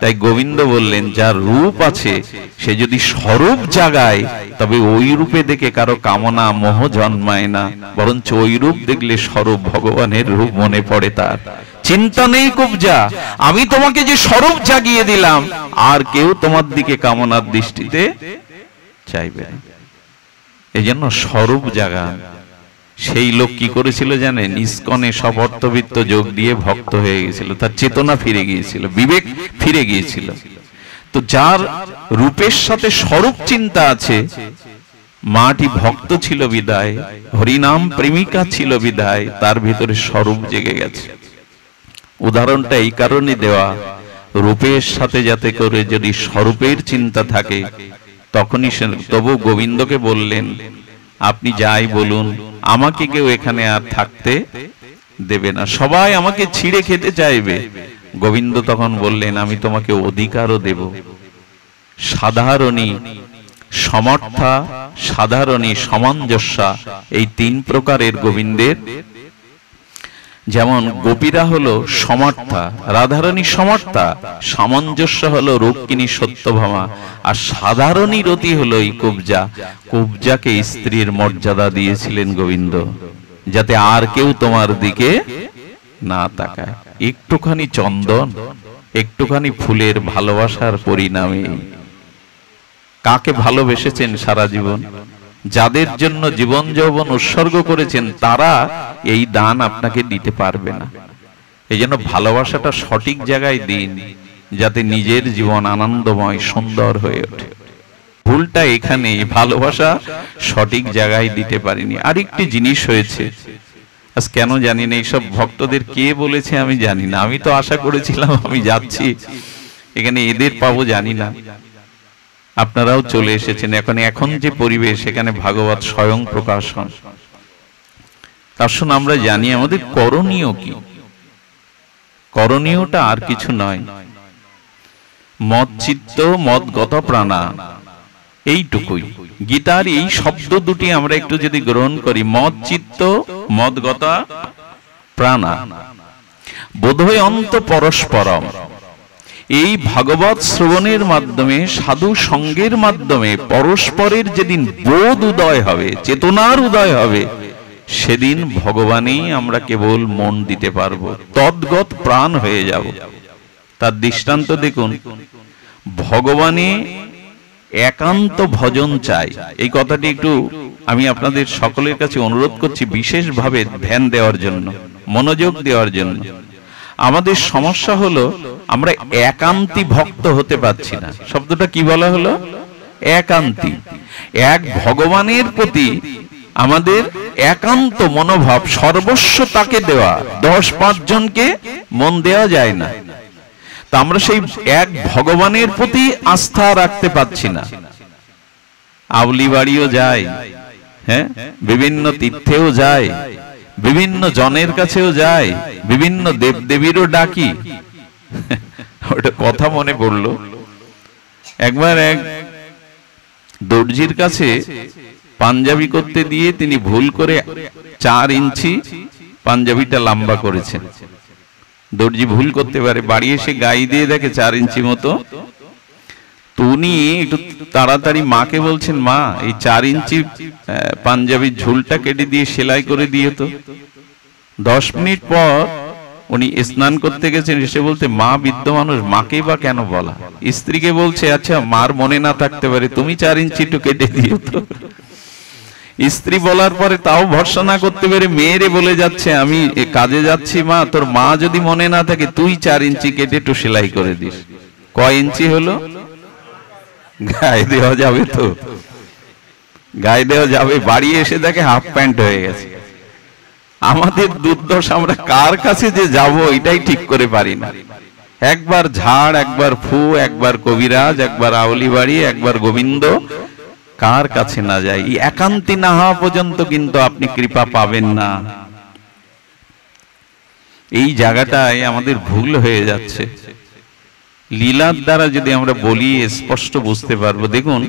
তাই গোবিন্দ বললেন, যার রূপ আছে সে যদি স্বরূপ জাগায়, তবে ওই রূপে দেখে কারো কামনা মোহ জন্মায় না, বরঞ্চ ওই রূপ দেখলে স্বরূপ ভগবানের রূপ মনে পড়ে তার। চিন্তা নেই কুবজা, আমি তোমাকে যে স্বরূপ জাগিয়ে দিলাম, আর কেউ তোমার দিকে কামনার দৃষ্টিতে চাইবে না। এই জন্য স্বরূপ জাগান। সেই লোক কি করেছিল জানেন? ইস্কনে সব অর্থবিত্ত যোগ দিয়ে ভক্ত হয়ে গেছিল, তার চেতনা ফিরে গিয়েছিল, বিবেক ফিরে গিয়েছিল। তো যার রূপের সাথে স্বরূপ চিন্তা আছে, মাটি ভক্ত ছিল বিদায়, হরিনাম প্রেমিকা ছিল বিদায়, তার ভিতরে স্বরূপ জেগে গেছে। উদাহরণটা এই কারণে দেওয়া, রূপের সাথে যাতে করে যদি স্বরূপের চিন্তা থাকে, তখনই তবু গোবিন্দকে বললেন, আপনি যাই বলুন, আমাকে কেউ এখানে আর থাকতে দেবে না, সবাই আমাকে ছিঁড়ে খেতে চাইবে। গোবিন্দ তখন বললেন, আমি তোমাকে অধিকারও দেব। সাধারণী, সমর্থা, সাধারণী, সামঞ্জস্যা, এই 3 প্রকারের গোবিন্দের। যেমন গোপীরা হলো সমর্থা, রাধারানী সমর্থা, সামঞ্জস্য হলো রুক্মিণী সত্যভামা, আর সাধারণী রতি হলো এই কুবজা। কুবজাকে স্ত্রীর মর্যাদা দিয়েছিলেন গোবিন্দ, যাতে আর কেউ তোমার দিকে না তাকায়। একটুখানি চন্দন, একটুখানি ফুলের ভালোবাসার পরিণামে। কাকে ভালোবেসেছেন সারা জীবন, যাদের জন্য জীবন যৌবন উৎসর্গ করেছেন, তারা এই দান আপনাকে দিতে পারবে না। এই জন্য ভালোবাসাটা সঠিক জায়গায় দিন, যাতে নিজের জীবন আনন্দময় সুন্দর হয়ে ওঠে। ভুলটা এখানে, ভালোবাসা সঠিক জায়গায় দিতে পারিনি। আরেকটি জিনিস হয়েছে, আজ কেন জানি না, এইসব ভক্তদের কে বলেছে আমি জানি না। আমি তো আশা করেছিলাম আমি যাচ্ছি এখানে এদের পাবো, জানি না। আপনারাও চলে এসেছেন। এখন যে পরিবেশ, সেখানে ভাগবত স্বয়ং প্রকাশ হন। আসুন আমরা জানি আমাদের করণীয় কি। করণীয়টা আর কিছু নয়, মদ চিত্ত মদগত প্রাণা, এইটুকুই গীতার এই শব্দ দুটি আমরা একটু যদি গ্রহণ করি, মদ চিত্ত মদগতা প্রাণা বোধয় অন্ত পরস্পরম, এই ভাগবত শ্রবণের মাধ্যমে সাধু সঙ্গের মাধ্যমে পরস্পরের যেদিন বোধ উদয় হবে, চেতনার উদয় হবে, সেদিন ভগবানেই আমরা কেবল মন দিতে পারবো, তদ্গত প্রাণ হয়ে যাব। তার দৃষ্টান্ত দেখুন, ভগবানে একান্ত ভজন চাই। এই কথাটি একটু আমি আপনাদের সকলের কাছে অনুরোধ করছি বিশেষভাবে ধ্যান দেওয়ার জন্য, মনোযোগ দেওয়ার জন্য। আমাদের সমস্যা হলো আমরা একান্তি ভক্ত হতে পারছি না। শব্দটা কি বলা হলো? একান্তি। এক ভগবানের প্রতি আমাদের একান্ত মনোভাব, সর্বস্ব তাকে দেওয়া, 10-5 জনকে মন দেওয়া যায় না। তা আমরা সেই এক ভগবানের প্রতি আস্থা রাখতে পারছি না। আউলি বাড়িও যাই, হ্যাঁ, বিভিন্ন তীর্থেও যাই, বিভিন্ন জনের কাছেও যাই, বিভিন্ন দেবদেবীরও ডাকি। ওটা কথা মনে পড়লো, একবার এক দর্জির কাছে পাঞ্জাবি করতে দিয়ে তিনি ভুল করে 4 ইঞ্চি পাঞ্জাবিটা লম্বা করেছেন। দর্জি ভুল করতে পারে, বাড়ি এসে গাই দিয়ে দেখে 4 ইঞ্চি মতো। তো উনি একটু তাড়াতাড়ি মাকে বলছেন, মা এই 4 ইঞ্চি পাঞ্জাবির ঝুলটা কেটে দিয়ে সেলাই করে দিয়ে তো। 10 মিনিট পর উনি স্নান করতে গেছেন, এসে বলতে, মা বৃদ্ধ মানুষ, মাকেই বা কেন বলা? স্ত্রীকে বলছে, আচ্ছা মার মনে না থাকতে পারে, তুমি 4 ইঞ্চি একটু কেটে দিও তো। স্ত্রী বলার পরে তাও ভরসা না করতে পেরে মেয়েরে বলে যাচ্ছে, আমি কাজে যাচ্ছি মা, তোর মা যদি মনে না থাকে তুই 4 ইঞ্চি কেটে একটু সেলাই করে দিস। কয় ইঞ্চি হলো? গায়ে দেওয়া যাবে তো? গায়ে দেওয়া যাবে? বাড়ি এসে দেখে হাফ প্যান্ট হয়ে গেছে। আমাদের দুর্দশা, আমরা কার কাছে যে যাব এটাই ঠিক করে পারি না। একবার ঝাড়, একবার ফু, একবার কবিরাজ, একবার আউলি বাড়ি, একবার গোবিন্দ, কার কাছে না যাই। এই একান্তি না হওয়া পর্যন্ত কিন্তু আপনি কৃপা পাবেন না। এই জায়গাটায় আমাদের ভুল হয়ে যাচ্ছে। লীলার দ্বারা যদি আমরা বলি স্পষ্ট বুঝতে পারবো। দেখুন,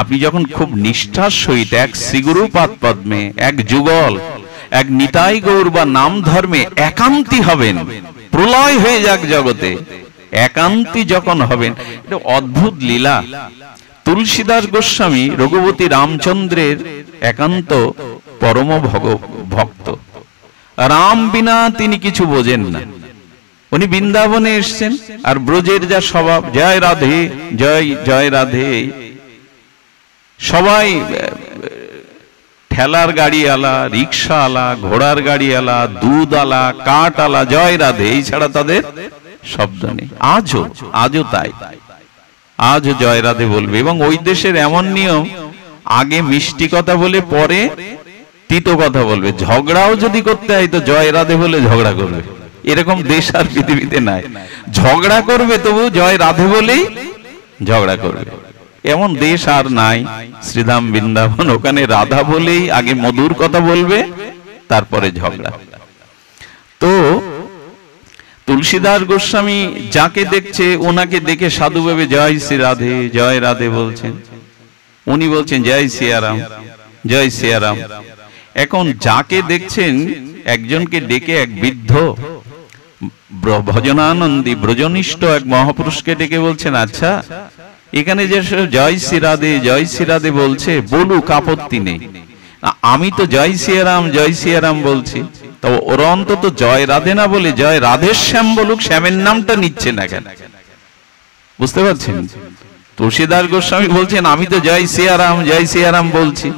আপনি যখন খুব নিষ্ঠার সহিত এক শ্রীগুরু পাদ পদ্মে, এক যুগল, এক নিতাই গৌর বা নাম ধর্মে একান্তি হবেন, প্রলয় হয়ে যাক জগতে, একান্তি যখন হবেন, এটা অদ্ভুত লীলা। তুলসীদাস গোস্বামী রঘুপতি রামচন্দ্রের একান্ত পরম ভক্ত। রাম বিনা তিনি কিছু বোঝেন না। উনি বৃন্দাবনে এসছেন, আর ব্রজের যা স্বভাব, জয় রাধে জয় জয় রাধে, সবাই ঠেলার গাড়ি আলা, রিক্সা আলা, ঘোড়ার গাড়ি আলা, দুধ আলা, কাঠ আলা, জয় রাধে, এই ছাড়া তাদের শব্দ নেই। আজও তাই, আজও জয় রাধে বলবে। এবং ওই দেশের এমন নিয়ম, আগে মিষ্টি কথা বলে পরে তিতো কথা বলবে। ঝগড়াও যদি করতে হয় তো জয় রাধে বলে ঝগড়া করবে। এরকম দেশ আর পৃথিবীতে নাই। ঝগড়া করবে তবু জয় রাধে বলেই ঝগড়া করবে, এমন দেশ আর নাই। শ্রীধাম বৃন্দাবন, ওখানে রাধা বলেই আগে মধুর কথা বলবে, তারপরে ঝগড়া। তো তুলসীদাস গোস্বামী যাকে দেখছে ওনাকে দেখে সাধু ভেবে জয় শ্রী রাধে জয় রাধে বলছেন। উনি বলছেন জয় সিয়ারাম জয় সিয়ারাম। এখন যাকে দেখছেন, একজনকে ডেকে এক বৃদ্ধ ভজনানন্দী ব্রজনিষ্ঠ এক মহাপুরুষকে ডেকে বলছেন, আচ্ছা এখানে যে জয় শ্রী রাধে বলছে, বলুক, আপত্তি নেই। আমি তো জয় সিয়ারাম বলছি, তো ওরা অন্তত জয় রাধে না বলে জয় রাধেশ্যাম বলুক, শ্যামের নামটা নিচ্ছে না কেন? বুঝতে পারছেন? তুলসীদাস গোস্বামী বলছেন, আমি তো জয় সিয়ারাম বলছি।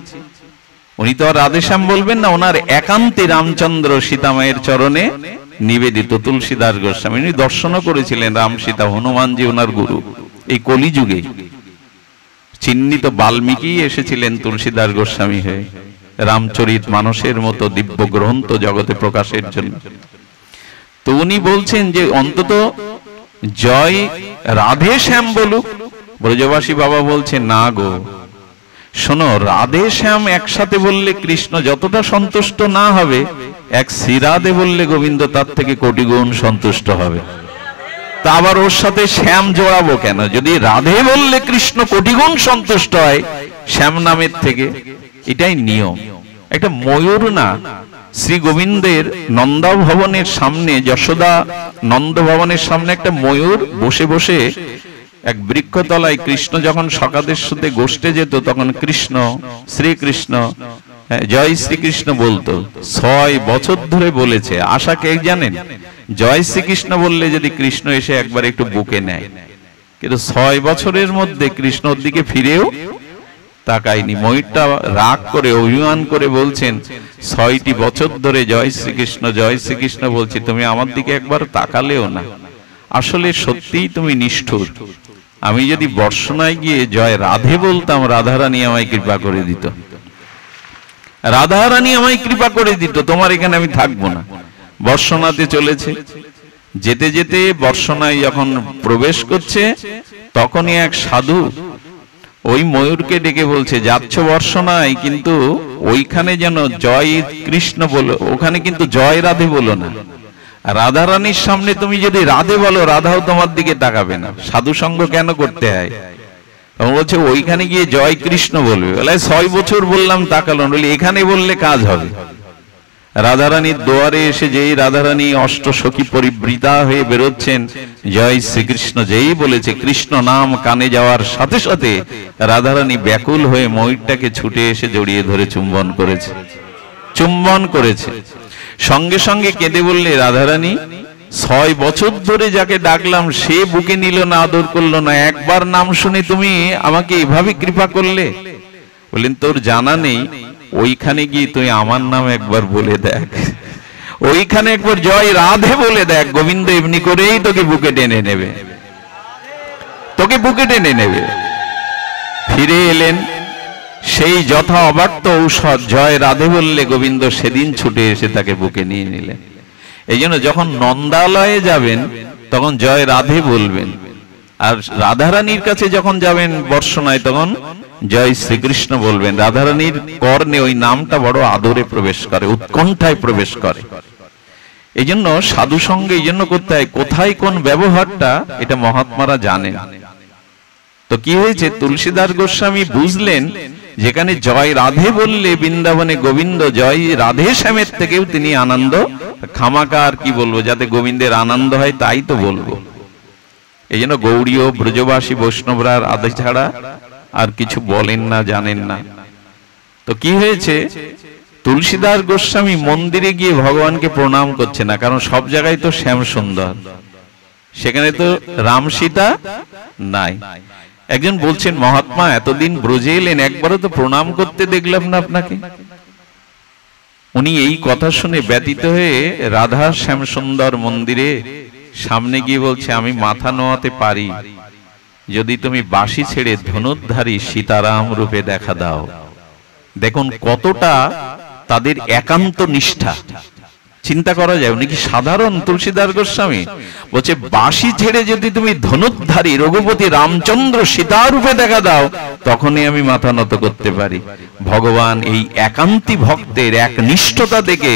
উনি তো আর রাধেশ্যাম বলবেন না, ওনার একান্তে রামচন্দ্র সীতামায়ের চরণে নিবেদিত তুলসীদাস গোস্বামী। উনি দর্শনও করেছিলেন রাম সীতা, হনুমানজি ওনার গুরু। এই কলিযুগে চিহ্নিত বাল্মীকি এসেছিলেন তুলসীদাস গোস্বামী হয়ে, রামচরিত মানসের মতো দিব্য গ্রন্থ জগতে প্রকাশের জন্য। তো উনি বলছেন যে অন্তত জয় রাধে শ্যাম বলুক। ব্রজবাসী বাবা বলছে, না গো, শোনো, রাধে শ্যাম একসাথে বললে কৃষ্ণ যতটা সন্তুষ্ট না হবে, এক শ্রীরাধে বললে গোবিন্দ তার থেকে কোটি গুণ সন্তুষ্ট হবে। তা আবার ওর সাথে শ্যাম জোড়াবো কেন? যদি রাধে বললে কৃষ্ণ কোটি গুণ সন্তুষ্ট হয়, শ্যাম নামের থেকে, এটাই নিয়ম। একটা ময়ূর না, শ্রী গোবিন্দের নন্দা ভবনের সামনে, যশোদা নন্দ ভবনের সামনে একটা ময়ূর বসে বসে এক বৃক্ষতলায়, কৃষ্ণ যখন সকাদের সাথে গোষ্ঠে যেত তখন কৃষ্ণ, শ্রীকৃষ্ণ, জয় শ্রীকৃষ্ণ বলতো। 6 বছর ধরে বলেছে। আশা কে জানেন? জয় শ্রীকৃষ্ণ বললে যদি কৃষ্ণ এসে একবার একটু বুকে নেয়, কিন্তু 6 বছরের মধ্যে কৃষ্ণর দিকে ফিরেও তাকায়নি। ময়ূরটা রাগ করে, অভিমান করে বলছেন, 6টি বছর ধরে জয় শ্রীকৃষ্ণ বলছি, তুমি আমার দিকে একবার তাকালেও না। আসলে সত্যিই তুমি নিষ্ঠুর। আমি যদি বর্ষনায় গিয়ে জয় রাধে বলতাম, রাধারানী আমায় কৃপা করে দিত, রাধারানী আমায় কৃপা করে দিত, তোমার এখানে আমি থাকবো না। বর্ষনাতে চলেছে, যেতে যেতে বর্ষনায় যখন প্রবেশ করছে, তখনই এক সাধু ওই ময়ূরকে ডেকে বলছে, যাচ্ছ বর্ষনায়, কিন্তু ওইখানে যেন জয় কৃষ্ণ বলো, ওখানে কিন্তু জয় রাধে বলো না। রাধারানীর সামনে তুমি যদি রাধে বলো, রাধাও তোমার দিকে তাকাবে না। সাধু সঙ্গ কেন করতে হয়? বলছে ওইখানে গিয়ে জয় কৃষ্ণ বলবে। বলে 6 বছর বললাম, তাকালো না। এখানে বললে কাজ হবে। রাধারানীর দুয়ারে এসে যেই রাধারানী অষ্টসখী পরিবৃতা হয়ে বেরোচ্ছেন, জয় শ্রীকৃষ্ণ যেই বলেছে, কৃষ্ণ নাম কানে যাওয়ার সাথে সাথে রাধারানী ব্যাকুল হয়ে ময়ূরটাকে ছুটে এসে জড়িয়ে ধরে চুম্বন করেছে। সঙ্গে সঙ্গে কেঁদে বললে, রাধারানী 6 বছর ধরে যাকে ডাকলাম সে বুকে নিল না, আদর করলো না, একবার নাম শুনে তুমি আমাকে এভাবে কৃপা করলে। বললেন, তোর জানা নেই, ওইখানে গিয়ে তুই আমার নাম একবার বলে দেখ, ওইখানে একবার জয় রাধে বলে দেখ, গোবিন্দ এমনি করেই তোকে বুকে টেনে নেবে। ফিরে এলেন, সেই যথা অবার্ত ঔষধ জয় রাধে বললে গোবিন্দ সেদিন ছুটে এসে তাকে বুকে নিয়ে নিলেন। এই জন্য যখন নন্দালয়ে যাবেন তখন জয় রাধে বলবেন, আর রাধারানীর কাছে যখন যাবেন বর্ষনায় তখন জয় শ্রীকৃষ্ণ বলবেন। রাধারানীর কর্ণে ওই নামটা বড় আদরে প্রবেশ করে, উৎকণ্ঠায় প্রবেশ করে। এই জন্য সাধু সঙ্গে এই জন্য করতে হয়, কোথায় কোন ব্যবহারটা এটা মহাত্মারা জানেন। তো কি হয়েছে, তুলসীদাস গোস্বামী বুঝলেন যেখানে জয় রাধে বললে বৃন্দাবনে গোবিন্দ জয় রাধে শ্যামের থেকেও তিনি আনন্দ, খামাকা আর কি বলবো, যাতে গোবিন্দের আনন্দ হয় তাই তো বলবো। এই জন্য গৌড়ীয় ব্রজবাসী বৈষ্ণবরা আদে ছাড়া আর কিছু বলেন না, জানেন না। তো কি হয়েছে, তুলসীদাস গোস্বামী মন্দিরে গিয়ে ভগবানকে প্রণাম করছে না, কারণ সব জায়গায় তো শ্যাম সুন্দর, সেখানে তো রাম সীতা নাই। একজন বলছেন, মহাত্মা এতদিন ব্রজে এলেন, একবারও তো প্রণাম করতে দেখলাম না আপনাকে। উনি এই কথা শুনে ব্যতীত হয়ে রাধা শ্যাম সুন্দর মন্দিরে সামনে গিয়ে বলছে, আমি মাথা নোয়াতে পারি যদি তুমি বাঁশি ছেড়ে ধনুর্ধারী সীতারাম রূপে দেখা দাও। দেখুন কতটা তাদের একান্ত নিষ্ঠা, চিন্তা করা যায়। উনি কি সাধারণ তুলসীদাস গোস্বামী? বলছে বাঁশি ছেড়ে যদি তুমি ধনুর্ধারী রঘুপতি রামচন্দ্র সীতারূপে দেখা দাও, তখনই আমি মাথা নত করতে পারি। ভগবান এই একান্তি ভক্তের এক নিষ্ঠতা দেখে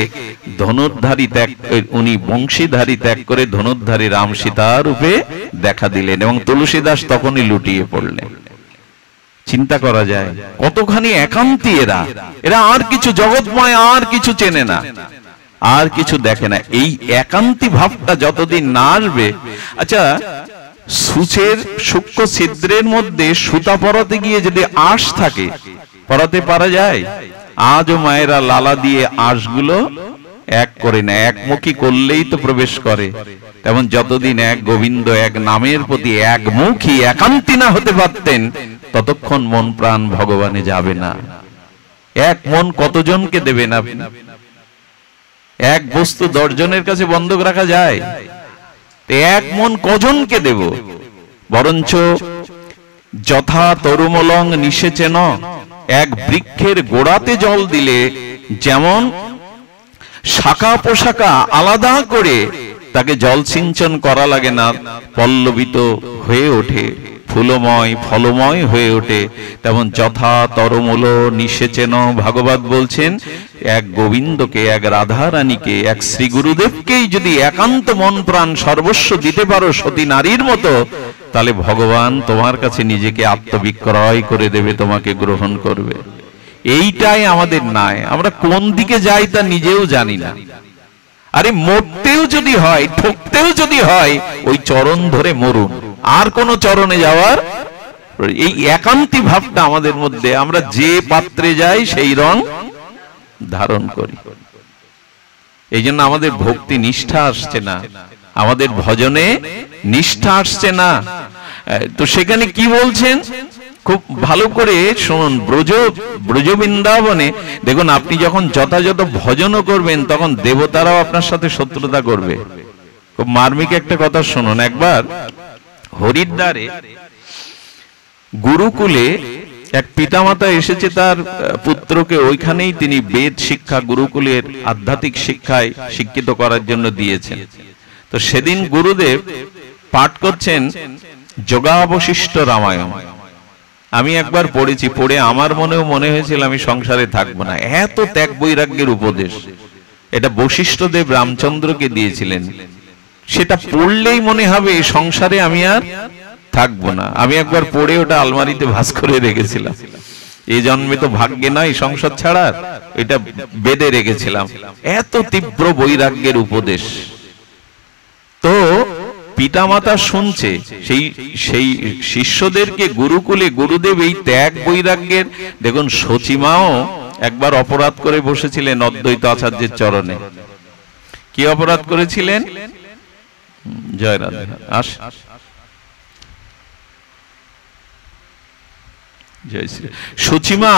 ধনুর্ধারী ত্যাগ, উনি বংশীধারী ত্যাগ করে ধনুর্ধারী রাম সীতারূপে দেখা দিলেন, এবং তুলসীদাস তখনই লুটিয়ে পড়লেন। চিন্তা করা যায় কতখানি একান্তি এরা। এরা আর কিছু জগৎময় আর কিছু চেনে না, আর কিছু দেখে না। এই একান্তি ভাবটা যতদিন না আসবে। আচ্ছা, সূচের সূক্ষ্ম ছিদ্রের মধ্যে সুতা পরাতে গিয়ে যদি আঁশ থাকে, পরাতে পারা যায়? আজও মায়েরা লালা দিয়ে আঁশগুলো এক করে না, একমুখী করলেই তো প্রবেশ করে। তেমন যতদিন এক গোবিন্দ এক নামের প্রতি একমুখী একান্তি না হতে পারতেন, ততক্ষণ মন প্রাণ ভগবানে যাবে না। এক মন কতজনকে দেবেন আপনি? এক বস্তু 10 জনের কাছে বন্ধক রাখা যায়? এক মন কজনকে দেব? বরঞ্চ যথা তরুমলং নিষেচেন, এক বৃক্ষের গোড়াতে জল দিলে যেমন শাখা পোশাকা আলাদা করে তাকে জল সিঞ্চন করা লাগে না, পল্লবিত হয়ে ওঠে, ফুলময় ফলময় হয়ে ওঠে, তেমন যথা তরমূল নিষেচেন। ভাগবত বলছেন, এক গোবিন্দকে, এক রাধা রানীকে, এক শ্রী গুরুদেবকেই যদি একান্ত মন প্রাণ সর্বস্ব দিতে পারো সতী নারীর মতো, তাহলে ভগবান তোমার কাছে নিজেকে আত্মবিক্রয় করে দেবে, তোমাকে গ্রহণ করবে। এইটাই আমাদের নাই। আমরা কোন দিকে যাই তা নিজেও জানি না। আরে মরতেও যদি হয়, ঠকতেও যদি হয়, ওই চরণ ধরে মরুন, আর কোন চরণে যাওয়ার এই একান্তি ভাবটা আমাদের মধ্যে, আমরা যে পাত্রে যাই সেই রং ধারণ করি। এই জন্য আমাদের ভক্তি নিষ্ঠা আসছে না, আমাদের ভজনে নিষ্ঠা আসছে না। তো সেখানে কি বলছেন খুব ভালো করে শুনুন। ব্রজ বৃন্দাবনে দেখুন, আপনি যখন যথাযথ ভজনও করবেন তখন দেবতারাও আপনার সাথে শত্রুতা করবে। খুব মার্মিক একটা কথা শুনুন। একবার হরিদ্বারে গুরুকুলে এক পিতামাতা এসেছে, তার পুত্রকে ওইখানেই তিনি বেদ শিক্ষা, গুরুকুলের আধ্যাত্মিক শিক্ষায় শিক্ষিত করার জন্য দিয়েছেন। তো সেদিন গুরুদেব পাঠ করছেন যোগাবশিষ্ট রামায়ণ। আমি একবার পড়েছি, পড়ে আমার মনে হয়েছিল আমি সংসারে থাকবো না, এত ত্যাগ বৈরাগ্যের উপদেশ। এটা বশিষ্ঠদেব রামচন্দ্রকে দিয়েছিলেন। সেটা পড়লেই মনে হবে এই সংসারে আমি আর থাকবো না। আমি একবার পড়ে ওটা আলমারিতে ভাঁজ করে রেখেছিলাম। এই জন্মে তো ভাগ্যে নাই সংসার ছাড়ার, এটা বেঁধে রেখেছিলাম। এত তীব্র বৈরাগ্যের উপদেশ। তো পিতামাতা শুনছে, সেই শিষ্যদেরকে গুরুকুলে গুরুদেব এই ত্যাগ বৈরাগ্যের, দেখুন সচিমাও একবার অপরাধ করে বসেছিলেন অদ্বৈত আচার্যের চরণে। কি অপরাধ করেছিলেন? জয় রাধে। সচিমা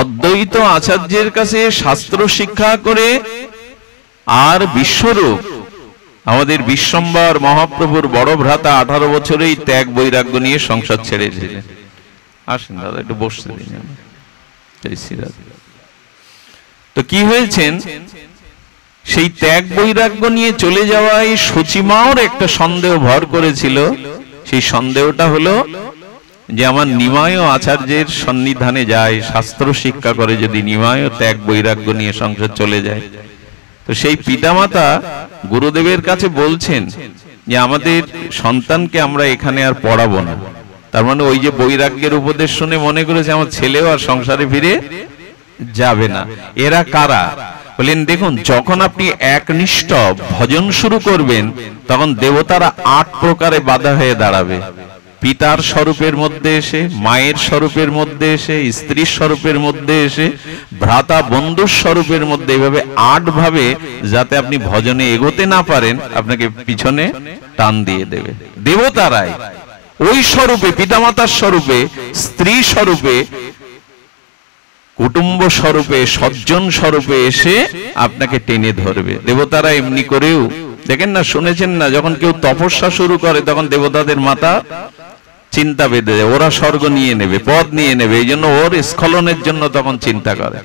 অদ্বৈত আচার্যের কাছে শাস্ত্র শিক্ষা করে আর বিশ্বরূপ আমাদের বিশ্বম্বর মহাপ্রভুর বড় ভ্রাতা 18 বছরেই ত্যাগ বৈরাগ্য নিয়ে সংসার ছেড়েছিলেন। আসেন দাদা, একটু বসতে দিন। তো কি হয়েছেন, সেই ত্যাগ বৈরাগ্য নিয়ে চলে যাওয়ায় সচিমাওর একটা সন্দেহ ভর করেছিল। সেই সন্দেহটা হলো যে আমার নিমায় আচার্যের সন্নিধানে যায়, শাস্ত্র শিক্ষা করে, যদি নিমায় ত্যাগ বৈরাগ্য নিয়ে সংসার চলে যায়। তো সেই পিতামাতা গুরুদেবের কাছে বলছেন যে আমাদের সন্তানকে আমরা এখানে আর পড়াবো না। তার মানে ওই যে বৈরাগ্যের উপদেশ শুনে মনে করেছে আমার ছেলেও আর সংসারে ফিরে যাবে না। এরা কারা? বলেন দেখুন, যখন আপনি একনিষ্ঠ ভজন শুরু করবেন তখন দেবতারা 8 প্রকারে বাধা হয়ে দাঁড়াবে। পিতার স্বরূপের মধ্যে এসে, মায়ের স্বরূপের মধ্যে এসে, স্ত্রীর স্বরূপের মধ্যে এসে, ভ্রাতা বন্ধুর স্বরূপের মধ্যে, এইভাবে 8 ভাবে যাতে আপনি ভজনে এগোতে না পারেন আপনাকে পিছনে টান দিয়ে দেবে দেবতারাই। ওই স্বরূপে, পিতামাতার স্বরূপে, স্ত্রী স্বরূপে, কুটুম্ব স্বরূপে, সজ্জন স্বরূপে এসে আপনাকে টেনে ধরবে দেবতারা। এমনি করেও দেখেন না, শুনেছেন না, যখন কেউ তপস্যা শুরু করে তখন দেবতাদের মাথা চিন্তা বেঁধে যায়, ওরা স্বর্গ নিয়ে নেবে, পদ নিয়ে নেবে, এই জন্য ওর স্খলনের জন্য তখন চিন্তা করে।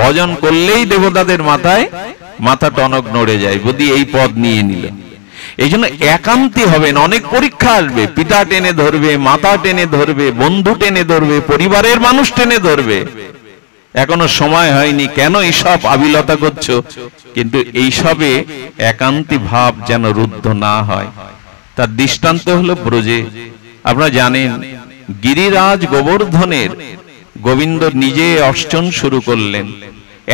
ভজন করলেই দেবতাদের মাথা টনক নড়ে যায়, যদি এই পদ নিয়ে নিল। এই জন্য একান্তি হবেন। অনেক পরীক্ষা আসবে, পিতা টেনে ধরবে, মাতা টেনে ধরবে, বন্ধু টেনে ধরবে, পরিবারের মানুষ টেনে ধরবে। এখনো সময় হয়নি, কেন এইসব আবিলতা করছো? কিন্তু এইসবে একান্তি ভাব যেন রুদ্ধ না হয়, তার দৃষ্টান্ত হলো ব্রজে। আপনারা জানেন গিরিরাজ গোবর্ধনের গোবিন্দ নিজে অর্চন শুরু করলেন,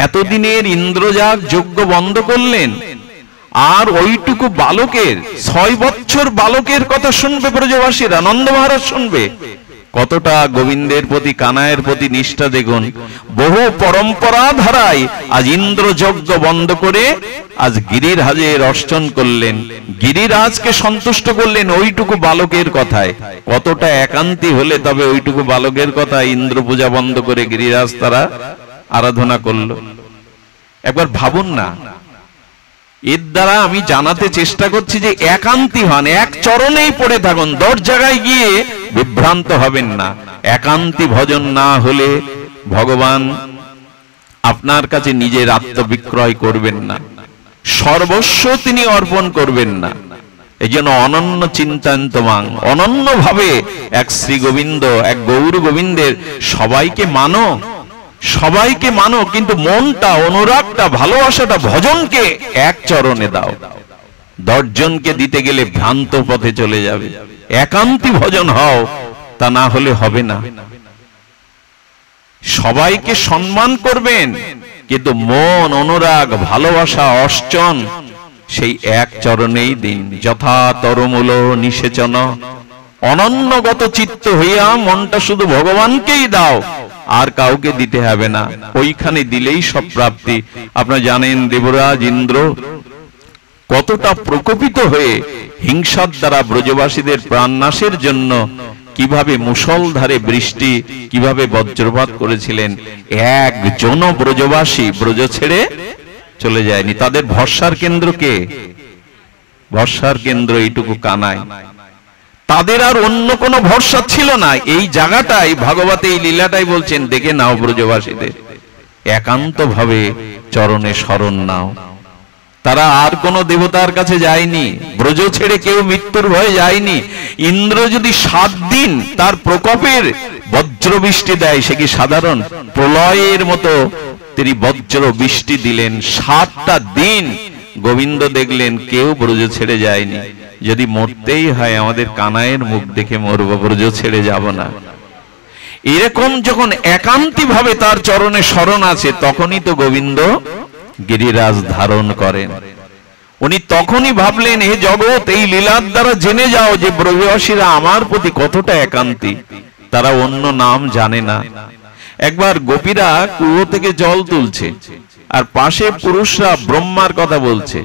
এতদিনের ইন্দ্রজাগ যজ্ঞ বন্ধ করলেন, আর ওইটুকু বালকের, 6 বছর বালকের কথা শুনবে ব্রজবাসীরা, নন্দ মহারাজ শুনবে। কতটা গোবিন্দের প্রতি, কানাইয়ের প্রতি নিষ্ঠা দেখুন। বহু পরম্পরা ধারায় আজ ইন্দ্র যজ্ঞ বন্ধ করে আজ গিরিরাজের অর্চন করলেন, গিরিরাজকে সন্তুষ্ট করলেন ওইটুকু বালকের কথায়। কতটা একান্তি হলে তবে ওইটুকু বালকের কথা ইন্দ্র পূজা বন্ধ করে গিরিরাজ তারা আরাধনা করল। একবার ভাবুন না। এর দ্বারা আমি জানাতে চেষ্টা করছি যে একান্তি হন, এক চরণেই পড়ে থাকুন, 10 জায়গায় গিয়ে বিভ্রান্ত হবেন না। একান্তি ভজন না হলে ভগবান আপনার কাছে নিজের আত্মবিক্রয় করবেন না, সর্বস্ব তিনি অর্পণ করবেন না। এই জন্য অনন্য চিন্তান্তমাং, অনন্য ভাবে এক শ্রী গোবিন্দ, এক গৌর গোবিন্দের সবাইকে মানো, সবাইকে মানো, কিন্তু মনটা, অনুরাগটা, ভালোবাসাটা, ভজনকে এক চরণে দাও। 10 জনকে দিতে গেলে ভ্রান্ত পথে চলে যাবে। একান্তী ভজন হও, তা না হলে হবে না। সবাইকে সম্মান করবেন, কিন্তু মন, অনুরাগ, ভালোবাসা, অর্চন সেই এক চরণেই দিন। যথা তরমূল নিষেচন, অনন্যগত চিত্ত হইয়া মনটা শুধু ভগবানকেই দাও, আর কাউকে দিতে হবে না। ওইখানে দিলেই সব প্রাপ্তি। আপনারা জানেন দেবরাজ ইন্দ্র কতটা প্রকোপিত হয়ে হিংসার দ্বারা ব্রজবাসীদের প্রাণনাশের জন্য কিভাবে মুষলধারে বৃষ্টি, কিভাবে বজ্রপাত করেছিলেন। একজন ব্রজবাসী ব্রজ ছেড়ে চলে যায়নি। তাদের ভরসার কেন্দ্র কে? ভরসার কেন্দ্র এইটুকু কানাই। তাদের আর অন্য কোনো ভরসা ছিল না। এই জায়গাটাই ভাগবতে, এই লীলাটাই বলছেন, দেখে নাও ব্রজবাসীদের, একান্ত ভাবে চরণে শরণ নাও। তারা আর কোন দেবতার কাছে যায়নি, ব্রজ ছেড়ে কেউ মৃত্যুর ভয়ে যায়নি। ইন্দ্র যদি 7 দিন তার প্রকোপের বজ্র বৃষ্টি দেয়, সে কি সাধারণ? প্রলয়ের মতো তিনি বজ্র বৃষ্টি দিলেন। 7টা দিন গোবিন্দ দেখলেন কেউ ব্রজ ছেড়ে যায়নি। যদি মরতেই হয় আমাদের কানাইয়ের মুখ দেখে মরব, ব্রজ ছেড়ে যাব না। এরকম যখন একান্তী ভাবে তার চরণে শরণ আছে, তখনই তো গোবিন্দ গিরিরাজ ধারণ করেন। উনি তখনই ভাবলেন, হে জগৎ, এই লীলার দ্বারা জেনে যাও যে ব্রজবাসীরা আমার প্রতি কতটা একান্তী। তারা অন্য নাম জানে না। একবার গোপীরা কুয়ো থেকে জল তুলছে, আর পাশে পুরুষরা ব্রহ্মার কথা বলছে।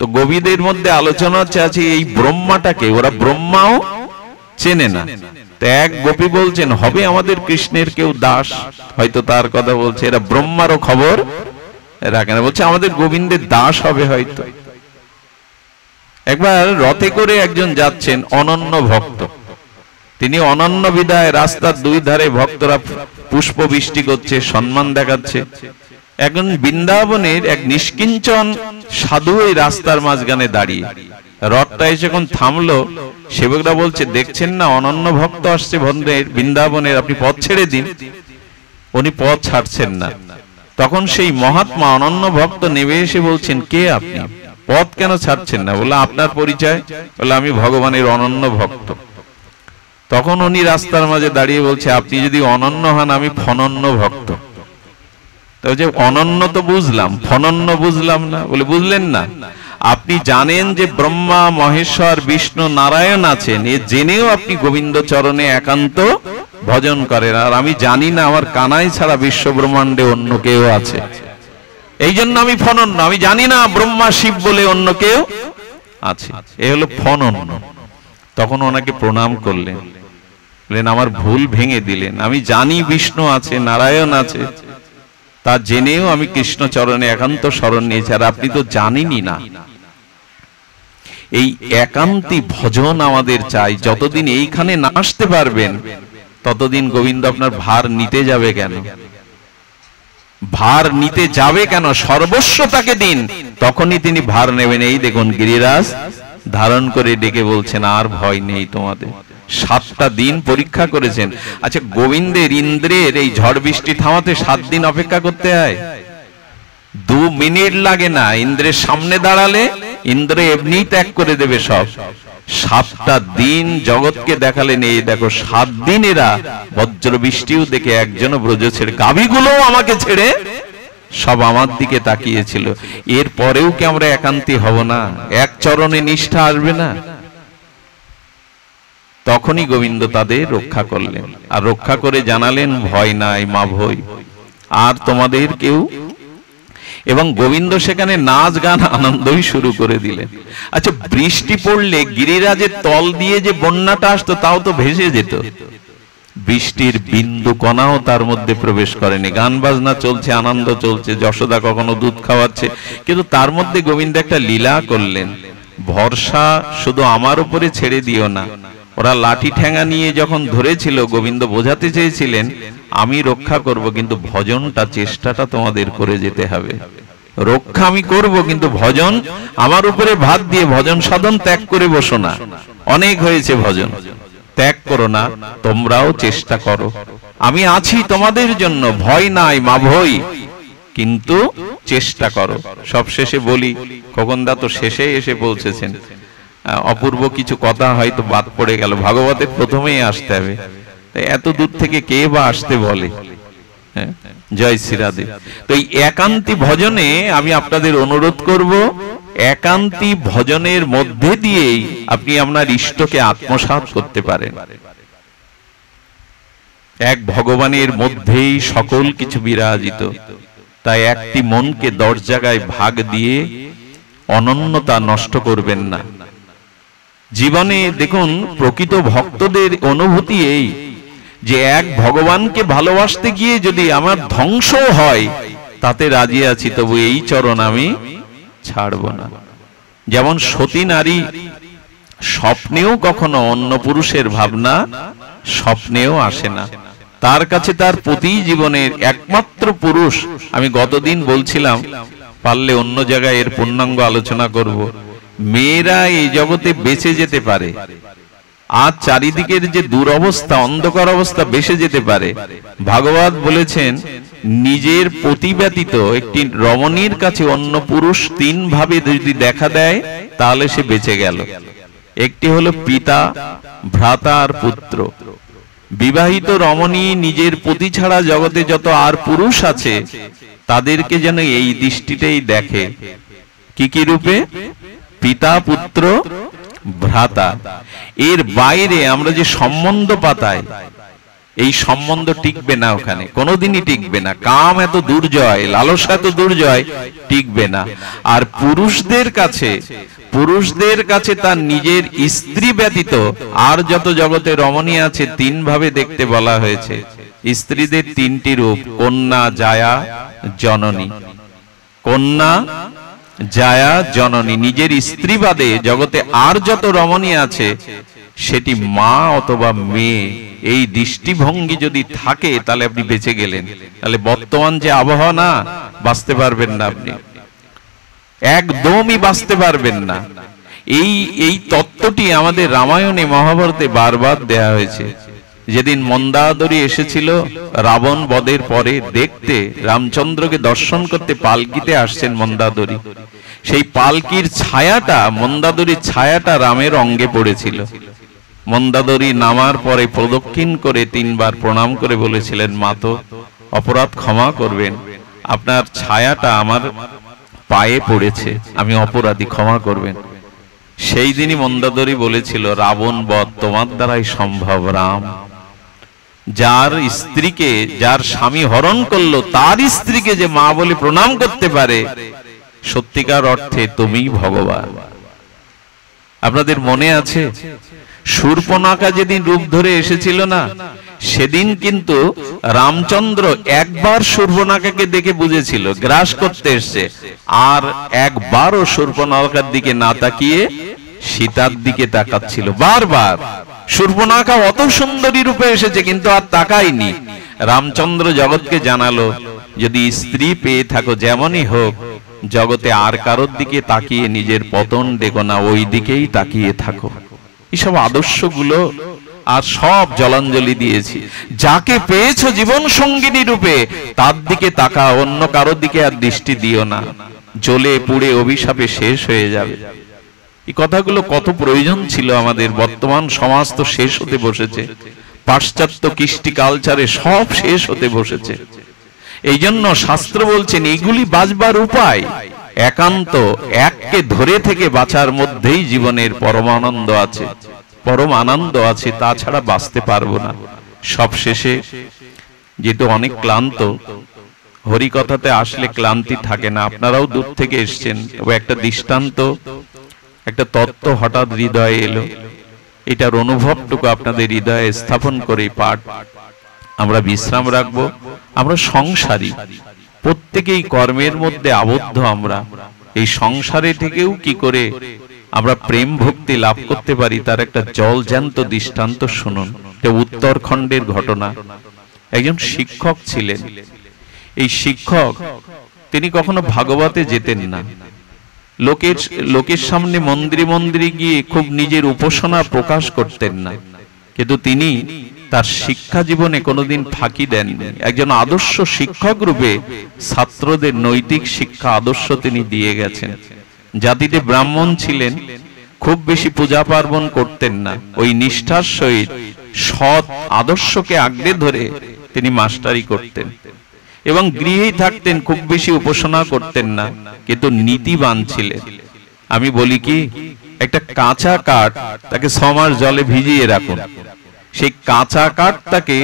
তো গোপীদের মধ্যে আলোচনা আছে এই ব্রহ্মাটাকে, ওরা ব্রহ্মাও চেনে না। তো এক গোপী বলছেন, হবে আমাদের কৃষ্ণের কেউ দাস, হয়তো তার কথা বলছে। এরা ব্রহ্মারও খবর রাখে না, বলছে আমাদের গোবিন্দের দাস হবে হয়তো। একবার রথে করে একজন যাচ্ছেন, অনন্য ভক্ত। তিনি অনন্য বিদায় রাস্তার 2 ধারে ভক্তরা পুষ্প বৃষ্টি করছে, সম্মান দেখাচ্ছে। এখন বৃন্দাবনের এক নিষ্কিঞ্চন সাধু এই রাস্তার মাঝখানে দাঁড়িয়ে, রথটা এসে যখন থামলো, সেবকরা বলছে, দেখছেন না অনন্য ভক্ত আসছে বৃন্দাবনের, আপনি পথ ছেড়ে দিন। উনি পথ ছাড়ছেন না। তখন সেই মহাত্মা অনন্য ভক্ত নেমে এসে বলছেন, কে আপনি, পথ কেন ছাড়ছেন না? বলে, আপনার পরিচয়? বলে, আমি ভগবানের অনন্য ভক্ত। তখন উনি রাস্তার মাঝে দাঁড়িয়ে বলছে, আপনি যদি অনন্য হন, আমি ফনন্য ভক্ত। তো যে অনন্য তো বুঝলাম, ফনন্য বুঝলাম না। বলে, বুঝলেন না? আপনি জানেন যে ব্রহ্মা, মহেশ্বর, বিষ্ণু, নারায়ণ আছেন, এ জেনেও আপনি গোবিন্দ চরণে একান্ত ভজন করেন। আর আমি জানি না আমার কানাই ছাড়া বিশ্ব ব্রহ্মাণ্ডে অন্য কেউ আছে, এই জন্য আমি ফনন্য। আমি জানি না ব্রহ্মা, শিব বলে অন্য কেউ আছে। এ হলো ফনন্য। তখন ওনাকে প্রণাম করলেন, বললেন, আমার ভুল ভেঙে দিলেন। আমি জানি বিষ্ণু আছে, নারায়ণ আছে, তা জেনেও আমি কৃষ্ণ চরণে একান্ত শরণ নিয়েছি, আর আপনি তো জানেনই না। এই একান্তী ভজন আমাদের চাই। যতদিন এইখানে না আসতে পারবেন, ততদিন গোবিন্দ আপনার ভার নিতে যাবে কেন? ভার নিতে যাবে কেন? সর্বস্ব তাকে দিন, তখনই তিনি ভার নেবেন। এই দেখুন, গিরিরাজ ধারণ করে ডেকে বলছেন, আর ভয় নেই তোমাদের। 7টা দিন পরীক্ষা করেছেন। আচ্ছা, গোবিন্দের, ইন্দ্রের এই ঝড় বৃষ্টি থামাতে 7 দিন অপেক্ষা করতে হয়? 2 মিনিট লাগে না। ইন্দ্রের সামনে দাঁড়ালে ইন্দ্র এমনি ত্যাগ করে দেবে সব। 7টা দিন জগৎকে দেখালেন, এই দেখো 7 দিন এরা বজ্র বৃষ্টিও দেখে একজনও ব্রজ ছেড়ে, গাভীগুলো আমাকে ছেড়ে সব আমার দিকে তাকিয়েছিল। এর পরেও কি আমরা একান্তী হব না? এক চরণে নিষ্ঠা আসবে না? তখনই গোবিন্দ তাদের রক্ষা করলেন, আর রক্ষা করে জানালেন, ভয় নাই মা ভই, আর তোমাদের কেউ। এবং গোবিন্দ সেখানে নাচ গান আনন্দই শুরু করে দিলেন। আচ্ছা, বৃষ্টি পড়লে গিরিরাজের তল দিয়ে যে বন্যাটা আসতো, তাও তো ভেসে যেত। বৃষ্টির বিন্দু কণাও তার মধ্যে প্রবেশ করেনি। গান বাজনা চলছে, আনন্দ চলছে, যশোদা কখনো দুধ খাওয়াচ্ছে, কিন্তু তার মধ্যে গোবিন্দ একটা লীলা করলেন। ভরসা শুধু আমার উপরে ছেড়ে দিও না। ওরা লাঠি ঠ্যাঙা নিয়ে যখন ধরেছিল, গোবিন্দ বোঝাতে চেয়েছিলেন, আমি রক্ষা করব, কিন্তু ভজনটা, চেষ্টাটা তোমাদের করে যেতে হবে। রক্ষা আমি করব, কিন্তু ভজন আমার উপরে ভাত দিয়ে ভজন সাধন ত্যাগ করে বসো না। অনেক হয়েছে ভজন, ত্যাগ করো না, তোমরাও চেষ্টা করো। আমি আছি তোমাদের জন্য, ভয় নাই মা ভই। কিন্তু চেষ্টা করো। সবশেষে বলি, খোকনদা তো শেষে এসে পৌঁছেছেন, অপূর্ব কিছু কথা হয়তো বাদ পড়ে গেল, ভাগবতের প্রথমেই আসতে হবে, তাই এত দূর থেকে কে বা আসতে বলে। জয় শ্রী রাধে। তো এই একান্তি ভজনে আমি আপনাদের অনুরোধ করব, একান্তি ভজনের মধ্যে দিয়েই আপনি আপনার ইষ্টকে আত্মসাৎ করতে পারেন। এক ভগবানের মধ্যেই সকল কিছু বিরাজিত, তাই একটি মনকে 10 জায়গায় ভাগ দিয়ে অনন্যতা নষ্ট করবেন না। জীবনে দেখুন, প্রকৃত ভক্তদের অনুভূতি এই যে এক ভগবানকে ভালোবাসতে গিয়ে যদি আমার ধ্বংস হয় তাতে রাজি আছি, তবু এই চরণ আমি ছাড়ব না। যেমন সতী নারী স্বপ্নেও কখনো অন্য পুরুষের ভাবনা স্বপ্নেও আসে না, তার কাছে তার প্রতি জীবনের একমাত্র পুরুষ। আমি গতদিন বলছিলাম, পারলে অন্য জায়গায় এর পূর্ণাঙ্গ আলোচনা করব। মেয়েরা এই জগতে বেঁচে যেতে পারে, আজ চারিদিকের যে দুরবস্থা, অন্ধকার অবস্থা বেঁচে যেতে পারে। ভাগবত বলেছেন, নিজের পতি ব্যতীত একটি রমণীর কাছে অন্য পুরুষ 3 ভাবে যদি দেখা দেয় তাহলে সে বেঁচে গেল। একটি হলো পিতা, ভ্রাতা আর পুত্র। বিবাহিত রমণী নিজের পতি ছাড়া জগতে যত আর পুরুষ আছে তাদেরকে যেন এই দৃষ্টিতেই দেখে। কি কি রূপে? পিতা, পুত্র, ভ্রাতা। এর বাইরে আমরা যে সম্বন্ধ পাতাই, এই সম্বন্ধ টিকবে না, ওখানে কোনোদিনই টিকবে না। কাম এত দুর্জয়, লালসা এত দুর্জয়, টিকবে না। আর পুরুষদের কাছে তার নিজের স্ত্রী ব্যতীত আর যত জগতে রমণী আছে 3 ভাবে দেখতে বলা হয়েছে। স্ত্রীদের 3টি রূপ, কন্যা, জায়া, জননী। কন্যা, জায়া, জননী। নিজের স্ত্রী বাদে জগতে আর যত রমণী আছে সেটি মা অথবা মেয়ে। এই দৃষ্টিভঙ্গি যদি থাকে তাহলে আপনি বেঁচে গেলেন। তাহলে বর্তমান যে আবহাওয়া, না বাঁচতে পারবেন না, আপনি একদমই বাঁচতে পারবেন না। এই তত্ত্বটি আমাদের রামায়ণে, মহাভারতে বারবার দেয়া হয়েছে। যেদিন মন্দাদরী এসেছিল রাবণ বধের পরে দেখতে, রামচন্দ্রকে দর্শন করতে পালকিতে আসছেন মন্দাদরী, সেই পালকির ছায়াটা, মন্দাদরীর ছায়াটা রামের অঙ্গে পড়েছিল। মন্দাদরী নামার পরে প্রদক্ষিণ করে 3 বার প্রণাম করে বলেছিলেন, মাতো অপরাধ ক্ষমা করবেন, আপনার ছায়াটা আমার পায়ে পড়েছে, আমি অপরাধী, ক্ষমা করবেন। সেই দিনই মন্দাদরী বলেছিল, রাবণ বধ তোমার দ্বারাই সম্ভব রাম। যার স্ত্রীকে, যার স্বামী হরণ করলো, তার স্ত্রীকে যে মা বলে প্রণাম করতে পারে, সত্যিকার অর্থে তুমিই ভগবান। আপনাদের মনে আছে শূর্পণখা যেদিন রূপ ধরে এসেছিল না, সেদিন কিন্তু রামচন্দ্র একবার শূর্পণখাকে দেখে বুঝেছিল গ্রাস করতে এসছে, আর একবারও শূর্পণখার দিকে না তাকিয়ে সীতার দিকে তাকাচ্ছিল বারবার। শূর্পণখা অত সুন্দরী রূপে এসেছে কিন্তু আর তাকায়নি। রামচন্দ্র জগৎকে জানালো, যদি স্ত্রী পেয়ে থাকো যেমনই হোক, জগতে আর কারোর দিকে তাকিয়ে নিজের পতন দেখো না, ওই দিকেই তাকিয়ে থাকো। এইসব আদর্শগুলো আর সব জলাঞ্জলি দিয়েছি। যাকে পেয়েছো জীবন সঙ্গিনী রূপে তার দিকে তাকা, অন্য কারোর দিকে আর দৃষ্টি দিও না, জ্বলে পুড়ে অভিশাপে শেষ হয়ে যাবে। এই কথাগুলো কত প্রয়োজন ছিল আমাদের। বর্তমান সমাজ তো শেষ হতে বসেছে, পাশ্চাত্য কৃষ্টি কালচারে সব শেষ হতে বসেছে। এই জন্য শাস্ত্র বলছেন এইগুলি বাঁচবার উপায়। একান্ত এককে ধরে থেকে বাঁচার মধ্যেই জীবনের পরম আনন্দ আছে, পরম আনন্দ আছে, তাছাড়া বাঁচতে পারবো না। সব শেষে, যেহেতু অনেক ক্লান্ত, হরিকথাতে আসলে ক্লান্তি থাকে না। আপনারাও দূর থেকে এসছেন, তবে একটা দৃষ্টান্ত, একটা তত্ত্ব হঠাৎ হৃদয়ে এলো, এটার অনুভবটুকু আপনাদের হৃদয়ে স্থাপন করে পাঠ আমরা বিশ্রাম রাখবো। আমরা সংসারী, প্রত্যেকেই কর্মের মধ্যে আবদ্ধ। আমরা এই সংসারে থেকেও কি করে আমরা প্রেম ভক্তি লাভ করতে পারি তার একটা জলজ্যান্ত দৃষ্টান্ত শুনুন। এটা উত্তরখণ্ডের ঘটনা। একজন শিক্ষক ছিলেন। এই শিক্ষক, তিনি কখনো ভাগবতে যেতেন না। লোকের সামনে মন্দিরে মন্দিরে গিয়ে খুব নিজের উপাসনা প্রকাশ করতেন না। কিন্তু তিনি তার শিক্ষা জীবনে কোনোদিন ফাঁকি দেননি। একজন আদর্শ শিক্ষক রূপে ছাত্রদের নৈতিক শিক্ষা আদর্শ তিনি দিয়ে গেছেন। জাতিতে ব্রাহ্মণ ছিলেন, খুব বেশি পূজা পার্বণ করতেন না, ওই নিষ্ঠার সহিত সৎ আদর্শকে আঁকড়ে ধরে তিনি মাস্টারি করতেন এবং গৃহেই থাকতেন, খুব বেশি উপাসনা করতেন না, কিন্তু নীতিবান ছিলেন। আমি বলি কি, একটা কাঁচা কাঠ তাকে 6 মাস জলে ভিজিয়ে রাখুন, সেই কাঁচা কাঠটাকে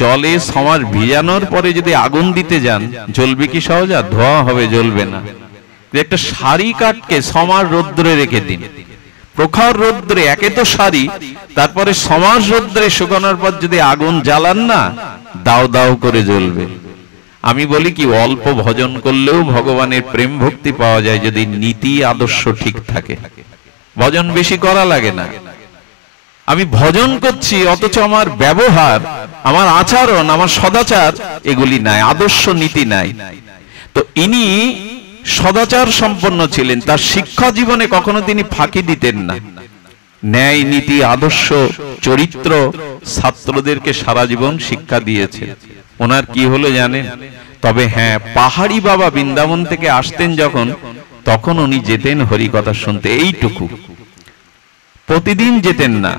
জলে 6 মাস ভিজানোর পরে যদি আগুন দিতে যান, জ্বলবে কি সহজে? ধোয়া হবে, জ্বলবে না। একটা সারি কাঠকে 6 মাস রৌদ্রে রেখে দিন, প্রখর রৌদ্রে, একে তো সারি, তারপরে 6 মাস রৌদ্রে শুকানোর পর যদি আগুন জ্বালান না, দাও দাও করে জ্বলবে। আমি বলি কি, অল্প ভজন করলেও ভগবানের প্রেম ভক্তি পাওয়া যায় যদি নীতি আদর্শ ঠিক থাকে। ভজন বেশি করা লাগে না। আমি ভজন করছি অথচ আমার ব্যবহার, আমার আচরণ, আমার সদাচার এগুলি নাই, আদর্শ নীতি নাই। তো ইনি সদাচার সম্পন্ন ছিলেন, তার শিক্ষা জীবনে কখনো তিনি ফাঁকি দিতেন না। ন্যায় নীতি আদর্শ চরিত্র ছাত্রদেরকে সারা জীবন শিক্ষা দিয়েছে। ওনার কি হলো জানেন? তবে হ্যাঁ, পাহাড়ি বাবা বৃন্দাবন থেকে আসতেন যখন, তখন উনি যেতেন হরিকথা শুনতে, এইটুকু, প্রতিদিন যেতেন না।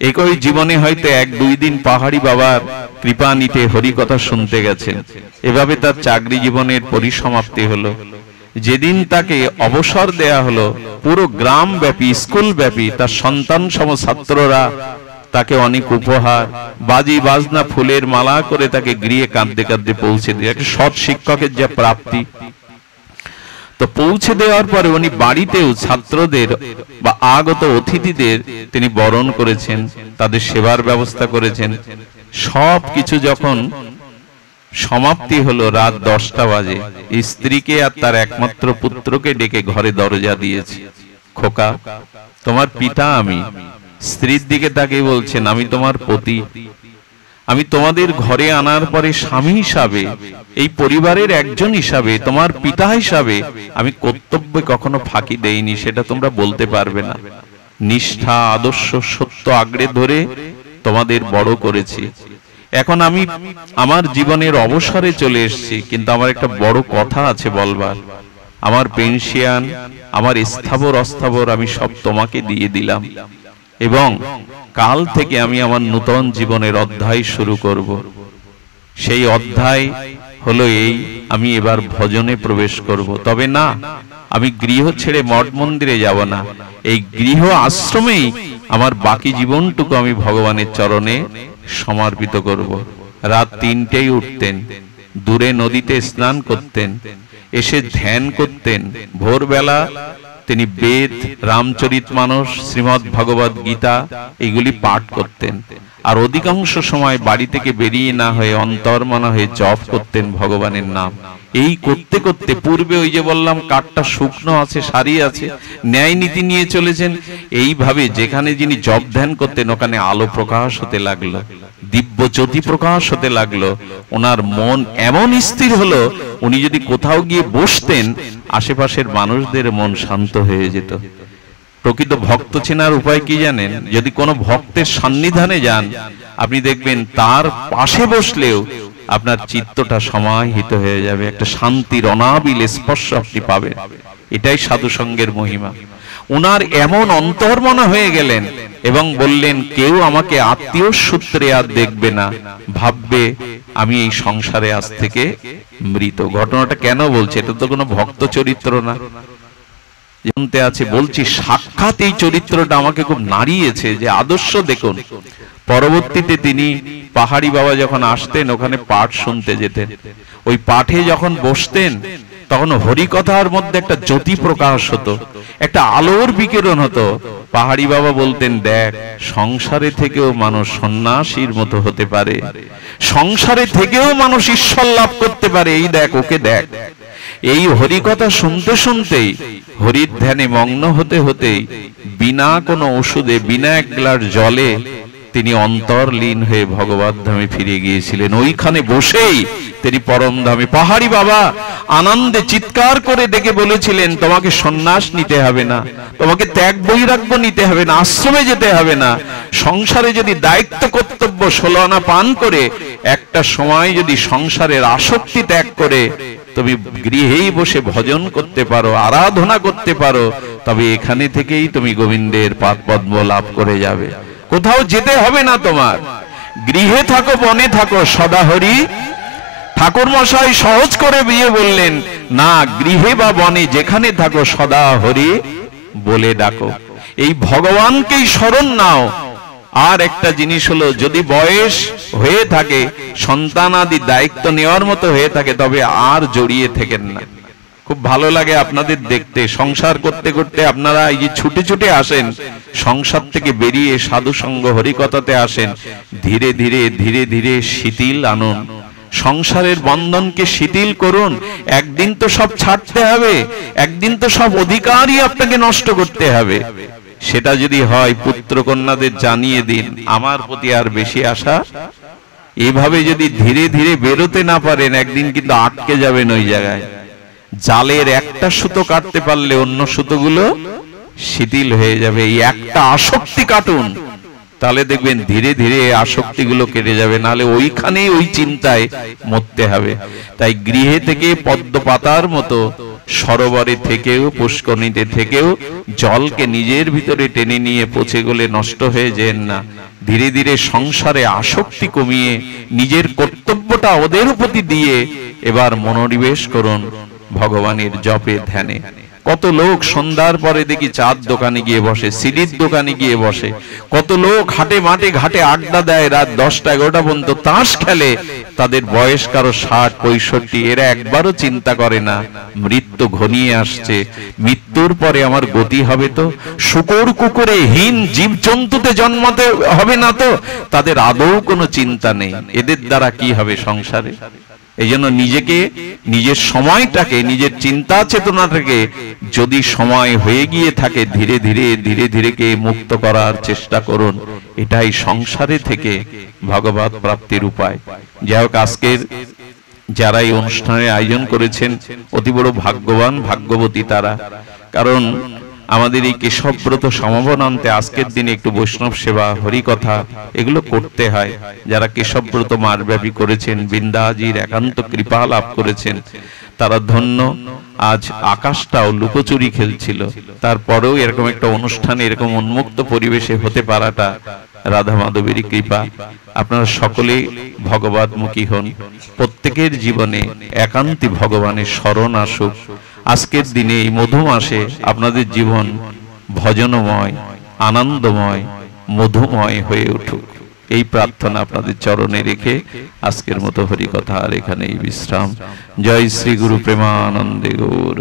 একই জীবনে হয়তো 1-2 দিন পাহাড়ি বাবার কৃপা নিতে হরিকথা শুনতে গেছেন। এভাবে তার চাকরি জীবনের পরিসমাপ্তি হলো। যেদিন তাকে অবসর দেয়া হলো, পুরো গ্রাম ব্যাপী, স্কুল ব্যাপী তার সন্তান সম ছাত্ররা তাকে অনেক উপহার, বাজি বাজনা, ফুলের মালা করে তাকে গৃহে কাঁদতে কাঁদতে পৌঁছে দিয়ে, একটা সৎ শিক্ষকের যা প্রাপ্তি। তো পৌঁছে দেওয়ার পরে উনি বাড়িতেও ছাত্রদের বা আগত অতিথিদের তিনি বরণ করেছেন, তাদের সেবার ব্যবস্থা করেছেন। সব কিছু যখন সমাপ্তি হলো, রাত 10টা বাজে, স্ত্রীকে আর তার একমাত্র পুত্রকে ডেকে ঘরে দরজা দিয়েছে। খোকা, তোমার পিতা আমি। স্ত্রীর দিকে তাকিয়ে বলছেন, আমি তোমার পতি, আমি তোমাদের ঘরে আনার পরে স্বামী হিসাবে, এই পরিবারের একজন হিসাবে, তোমার পিতা হিসাবে আমি কর্তব্যে কখনো ফাঁকি দেইনি, সেটা তোমরা বলতে পারবে না। নিষ্ঠা আদর্শ সত্য আঁকড়ে ধরে তোমাদের বড় করেছি। এখন আমি আমার জীবনের অবসরে চলে এসেছি, কিন্তু আমার একটা বড় কথা আছে বলবার। আমার পেনশন, আমার স্থাবর অস্থাবর আমি সব তোমাকে দিয়ে দিলাম, এবং কাল থেকে আমি আমার নূতন জীবনের অধ্যায় শুরু করব। সেই অধ্যায় হলো এই, আমি এবার ভজনে প্রবেশ করব। তবে না, আমি গৃহ ছেড়ে মঠ মন্দিরে যাব না, এই গৃহ আশ্রমেই আমার বাকি জীবনটুকু আমি ভগবানের চরণে সমর্পিত করব। রাত 3টেই উঠতেন, দূরে নদীতে স্নান করতেন, এসে ধ্যান করতেন। ভোরবেলা তিনি বেদ, রামচরিতমানস, শ্রীমদ্ ভগবদ গীতা এগুলি পাঠ করতেন। আর অধিকাংশ সময় বাড়ি থেকে বেরিয়ে না হয়ে অন্তর্মনা হয়ে জপ করতেন ভগবানের নাম। এই করতে করতে পূর্বে ওই যে বললাম কাঠটা শুকনো আছে, সারি আছে, ন্যায় নীতি নিয়ে চলেছেন। এইভাবে যেখানে যিনি জপ ধ্যান করতেন ওখানে আলো প্রকাশ হতে লাগলো, দিব্য জ্যোতি প্রকাশ হতে লাগলো। ওনার মন এমন স্থির হলো, উনি যদি কোথাও গিয়ে বসতেন আশেপাশের মানুষদের মন শান্ত হয়ে যেত। প্রকৃত ভক্ত চেনার উপায় কি জানেন? যদি কোনো ভক্তের সান্নিধানে যান, আপনি দেখবেন তার পাশে বসলেও আপনার চিত্তটা সমাহিত হয়ে যাবে, একটা শান্তির অনাবিল স্পর্শ আপনি পাবেন। এটাই সাধু সঙ্গের মহিমা। উনার এমন অন্তর্মনা হয়ে গেলেন এবং বললেন, কেউ আমাকে আত্মীয় সূত্রে আর দেখবে না, ভাববে আমি এই সংসারে আজ থেকে মৃত। ঘটনাটা কেন বলছে? এটা তো কোনো ভক্ত চরিত্র না, জানতে আছে বলছি, সাক্ষাৎ এই চরিত্রটা আমাকে খুব নাড়িয়েছে যে আদর্শ দেখুন। পরবর্তীতে তিনি পাহাড়ি বাবা যখন আসতেন ওখানে পাঠ শুনতে যেতেন, ওই পাঠে যখন বসতেন তখন হরিকথার মধ্যে একটা জ্যোতি প্রকাশ হতো, একটা আলোর বিকিরণ হতো। পাহাড়ি বাবা বলতেন, দেখ, সংসারে থেকেও মানুষ সন্ন্যাসীর মতো হতে পারে, সংসারে থেকেও মানুষ ঈশ্বর লাভ করতে পারে, এই দেখ, ওকে দেখ। এই হরিকথা শুনতে শুনতেই, হরির ধ্যানে মগ্ন হতে হতেই, বিনা কোনো ওষুধে, বিনা এক গ্লাস জলে তিনি অন্তর্লীন হয়ে ভগবত ধামে ফিরে গিয়েছিলেন। ওইখানে বসেই তিনি পরম ধামে। পাহাড়ি বাবা আনন্দে চিৎকার করে ডেকে বলেছিলেন, তোমাকে সন্ন্যাস নিতে হবে না, তোমাকে ত্যাগ বৈরাগ্য নিতে হবে না, আশ্রমে যেতে হবে না। সংসারে যদি দায়িত্ব কর্তব্য 16 আনা পান করে একটা সময় যদি সংসারের আসক্তি ত্যাগ করে তুমি গৃহেই বসে ভজন করতে পারো, আরাধনা করতে পারো, তবে এখানে থেকেই তুমি গোবিন্দের পাদপদ্ম লাভ করে যাবে। কোথাও যেতে হবে না তোমার। গৃহে থাকো বনে থাকো সদা হরি। ঠাকুর মশাই সহজ করে বিয়ে বললেন, না, গৃহে বা বনে যেখানে থাকো সদা হরি বলে ডাকো। এই ভগবানকেই স্মরণ নাও। আর একটা জিনিস হলো, যদি বয়স হয়ে থাকে, সন্তান আদি দায়িত্ব নেওয়ার মতো হয়ে থাকে, তবে আর জড়িয়ে থেকেন না। খুব ভালো লাগে আপনাদের দেখতে, সংসার করতে করতে আপনারা এই যে ছুটে ছুটে আসেন, সংসার থেকে বেরিয়ে সাধু সঙ্গ হরিকথাতে আসেন, ধীরে ধীরে ধীরে ধীরে শিথিল আনুন, সংসারের বন্ধনকে শিথিল করুন। একদিন তো সব ছাড়তে হবে, একদিন তো সব অধিকারই আপনাকে নষ্ট করতে হবে। সেটা যদি হয়, পুত্র কন্যাদের জানিয়ে দিন, আমার প্রতি আর বেশি আশা। এভাবে যদি ধীরে ধীরে বেরোতে না পারেন, একদিন কিন্তু আটকে যাবেন ওই জায়গায়। জালের একটা সুতো কাটতে পারলে অন্য সুতোগুলো শিথিল হয়ে যাবে। এই একটা আসক্তি কাটুন, তাহলে দেখবেন ধীরে ধীরে আসক্তিগুলো কেটে যাবে, নাহলে ওইখানেই ওই চিন্তায় মরতে হবে। তাই গৃহে থেকে পদ্ম পাতার মতো, সরোবরে থেকেও পুষ্করিণীতে থেকেও জলকে নিজের ভিতরে টেনে নিয়ে পচে গলে নষ্ট হয়ে যেন না। ধীরে ধীরে সংসারে আসক্তি কমিয়ে নিজের কর্তব্যটা ওদের প্রতি দিয়ে এবার মনোনিবেশ করুন ভগবানের জপে ধ্যানে। কত লোক সন্ধ্যার পরে দেখি চার দোকানে গিয়ে বসে, সিডির দোকানে গিয়ে বসে, কত লোক হাটে মাঠে ঘাটে আড্ডা দেয়, রাত 10টা 11টা পর্যন্ত তাস খেলে। তাদের বয়স কারো 60 65। এরা একবারও চিন্তা করে না মৃত্যু ঘনিয়ে আসছে, মৃত্যুর পরে আমার গতি হবে তো, শুকর কুকুরে হীন জীব জন্তুতে জন্মাতে হবে না তো। তাদের আদৌ কোনো চিন্তা নেই এদের দ্বারা কি হবে সংসারে। এই জন্য নিজেকে, নিজের সময়টাকে, নিজের চিন্তা চেতনাটাকে যদি সময় হয়ে গিয়ে থাকে, ধীরে ধীরে ধীরে ধীরে কে মুক্ত করার চেষ্টা করুন। এটাই সংসারে থেকে ভগবত প্রাপ্তির উপায়। যাই হোক, আজকের যারা এই অনুষ্ঠানের আয়োজন করেছেন অতি বড় ভাগ্যবান ভাগ্যবতী তারা। কারণ আমাদের এই কেশবব্রত সমাবনান্তে আজকের দিনে একটু বৈষ্ণব সেবা, হরিকথা এগুলো করতে হয়। যারা কেশবব্রত মাসব্যাপী করেছেন, বৃন্দাজির একান্ত কৃপা লাভ করেছেন, তারা ধন্য। আজ আকাশটাও লুকোচুরি খেলছিল, তারপরেও এরকম একটা অনুষ্ঠানে এরকম উন্মুক্ত পরিবেশে হতে পারাটা রাধা মাধবেরই কৃপা। আপনারা সকলেই ভগবতমুখী হন, প্রত্যেকের জীবনে একান্তি ভগবানের শরণ আসুক। আজকের দিনে এই মধু মাসে আপনাদের জীবন ভজনময়, আনন্দময়, মধুময় হয়ে উঠুক, এই প্রার্থনা আপনাদের চরণে রেখে আজকের মতো হরিকথা আর এখানেই বিশ্রাম। জয় শ্রী গুরু প্রেমানন্দে গৌর।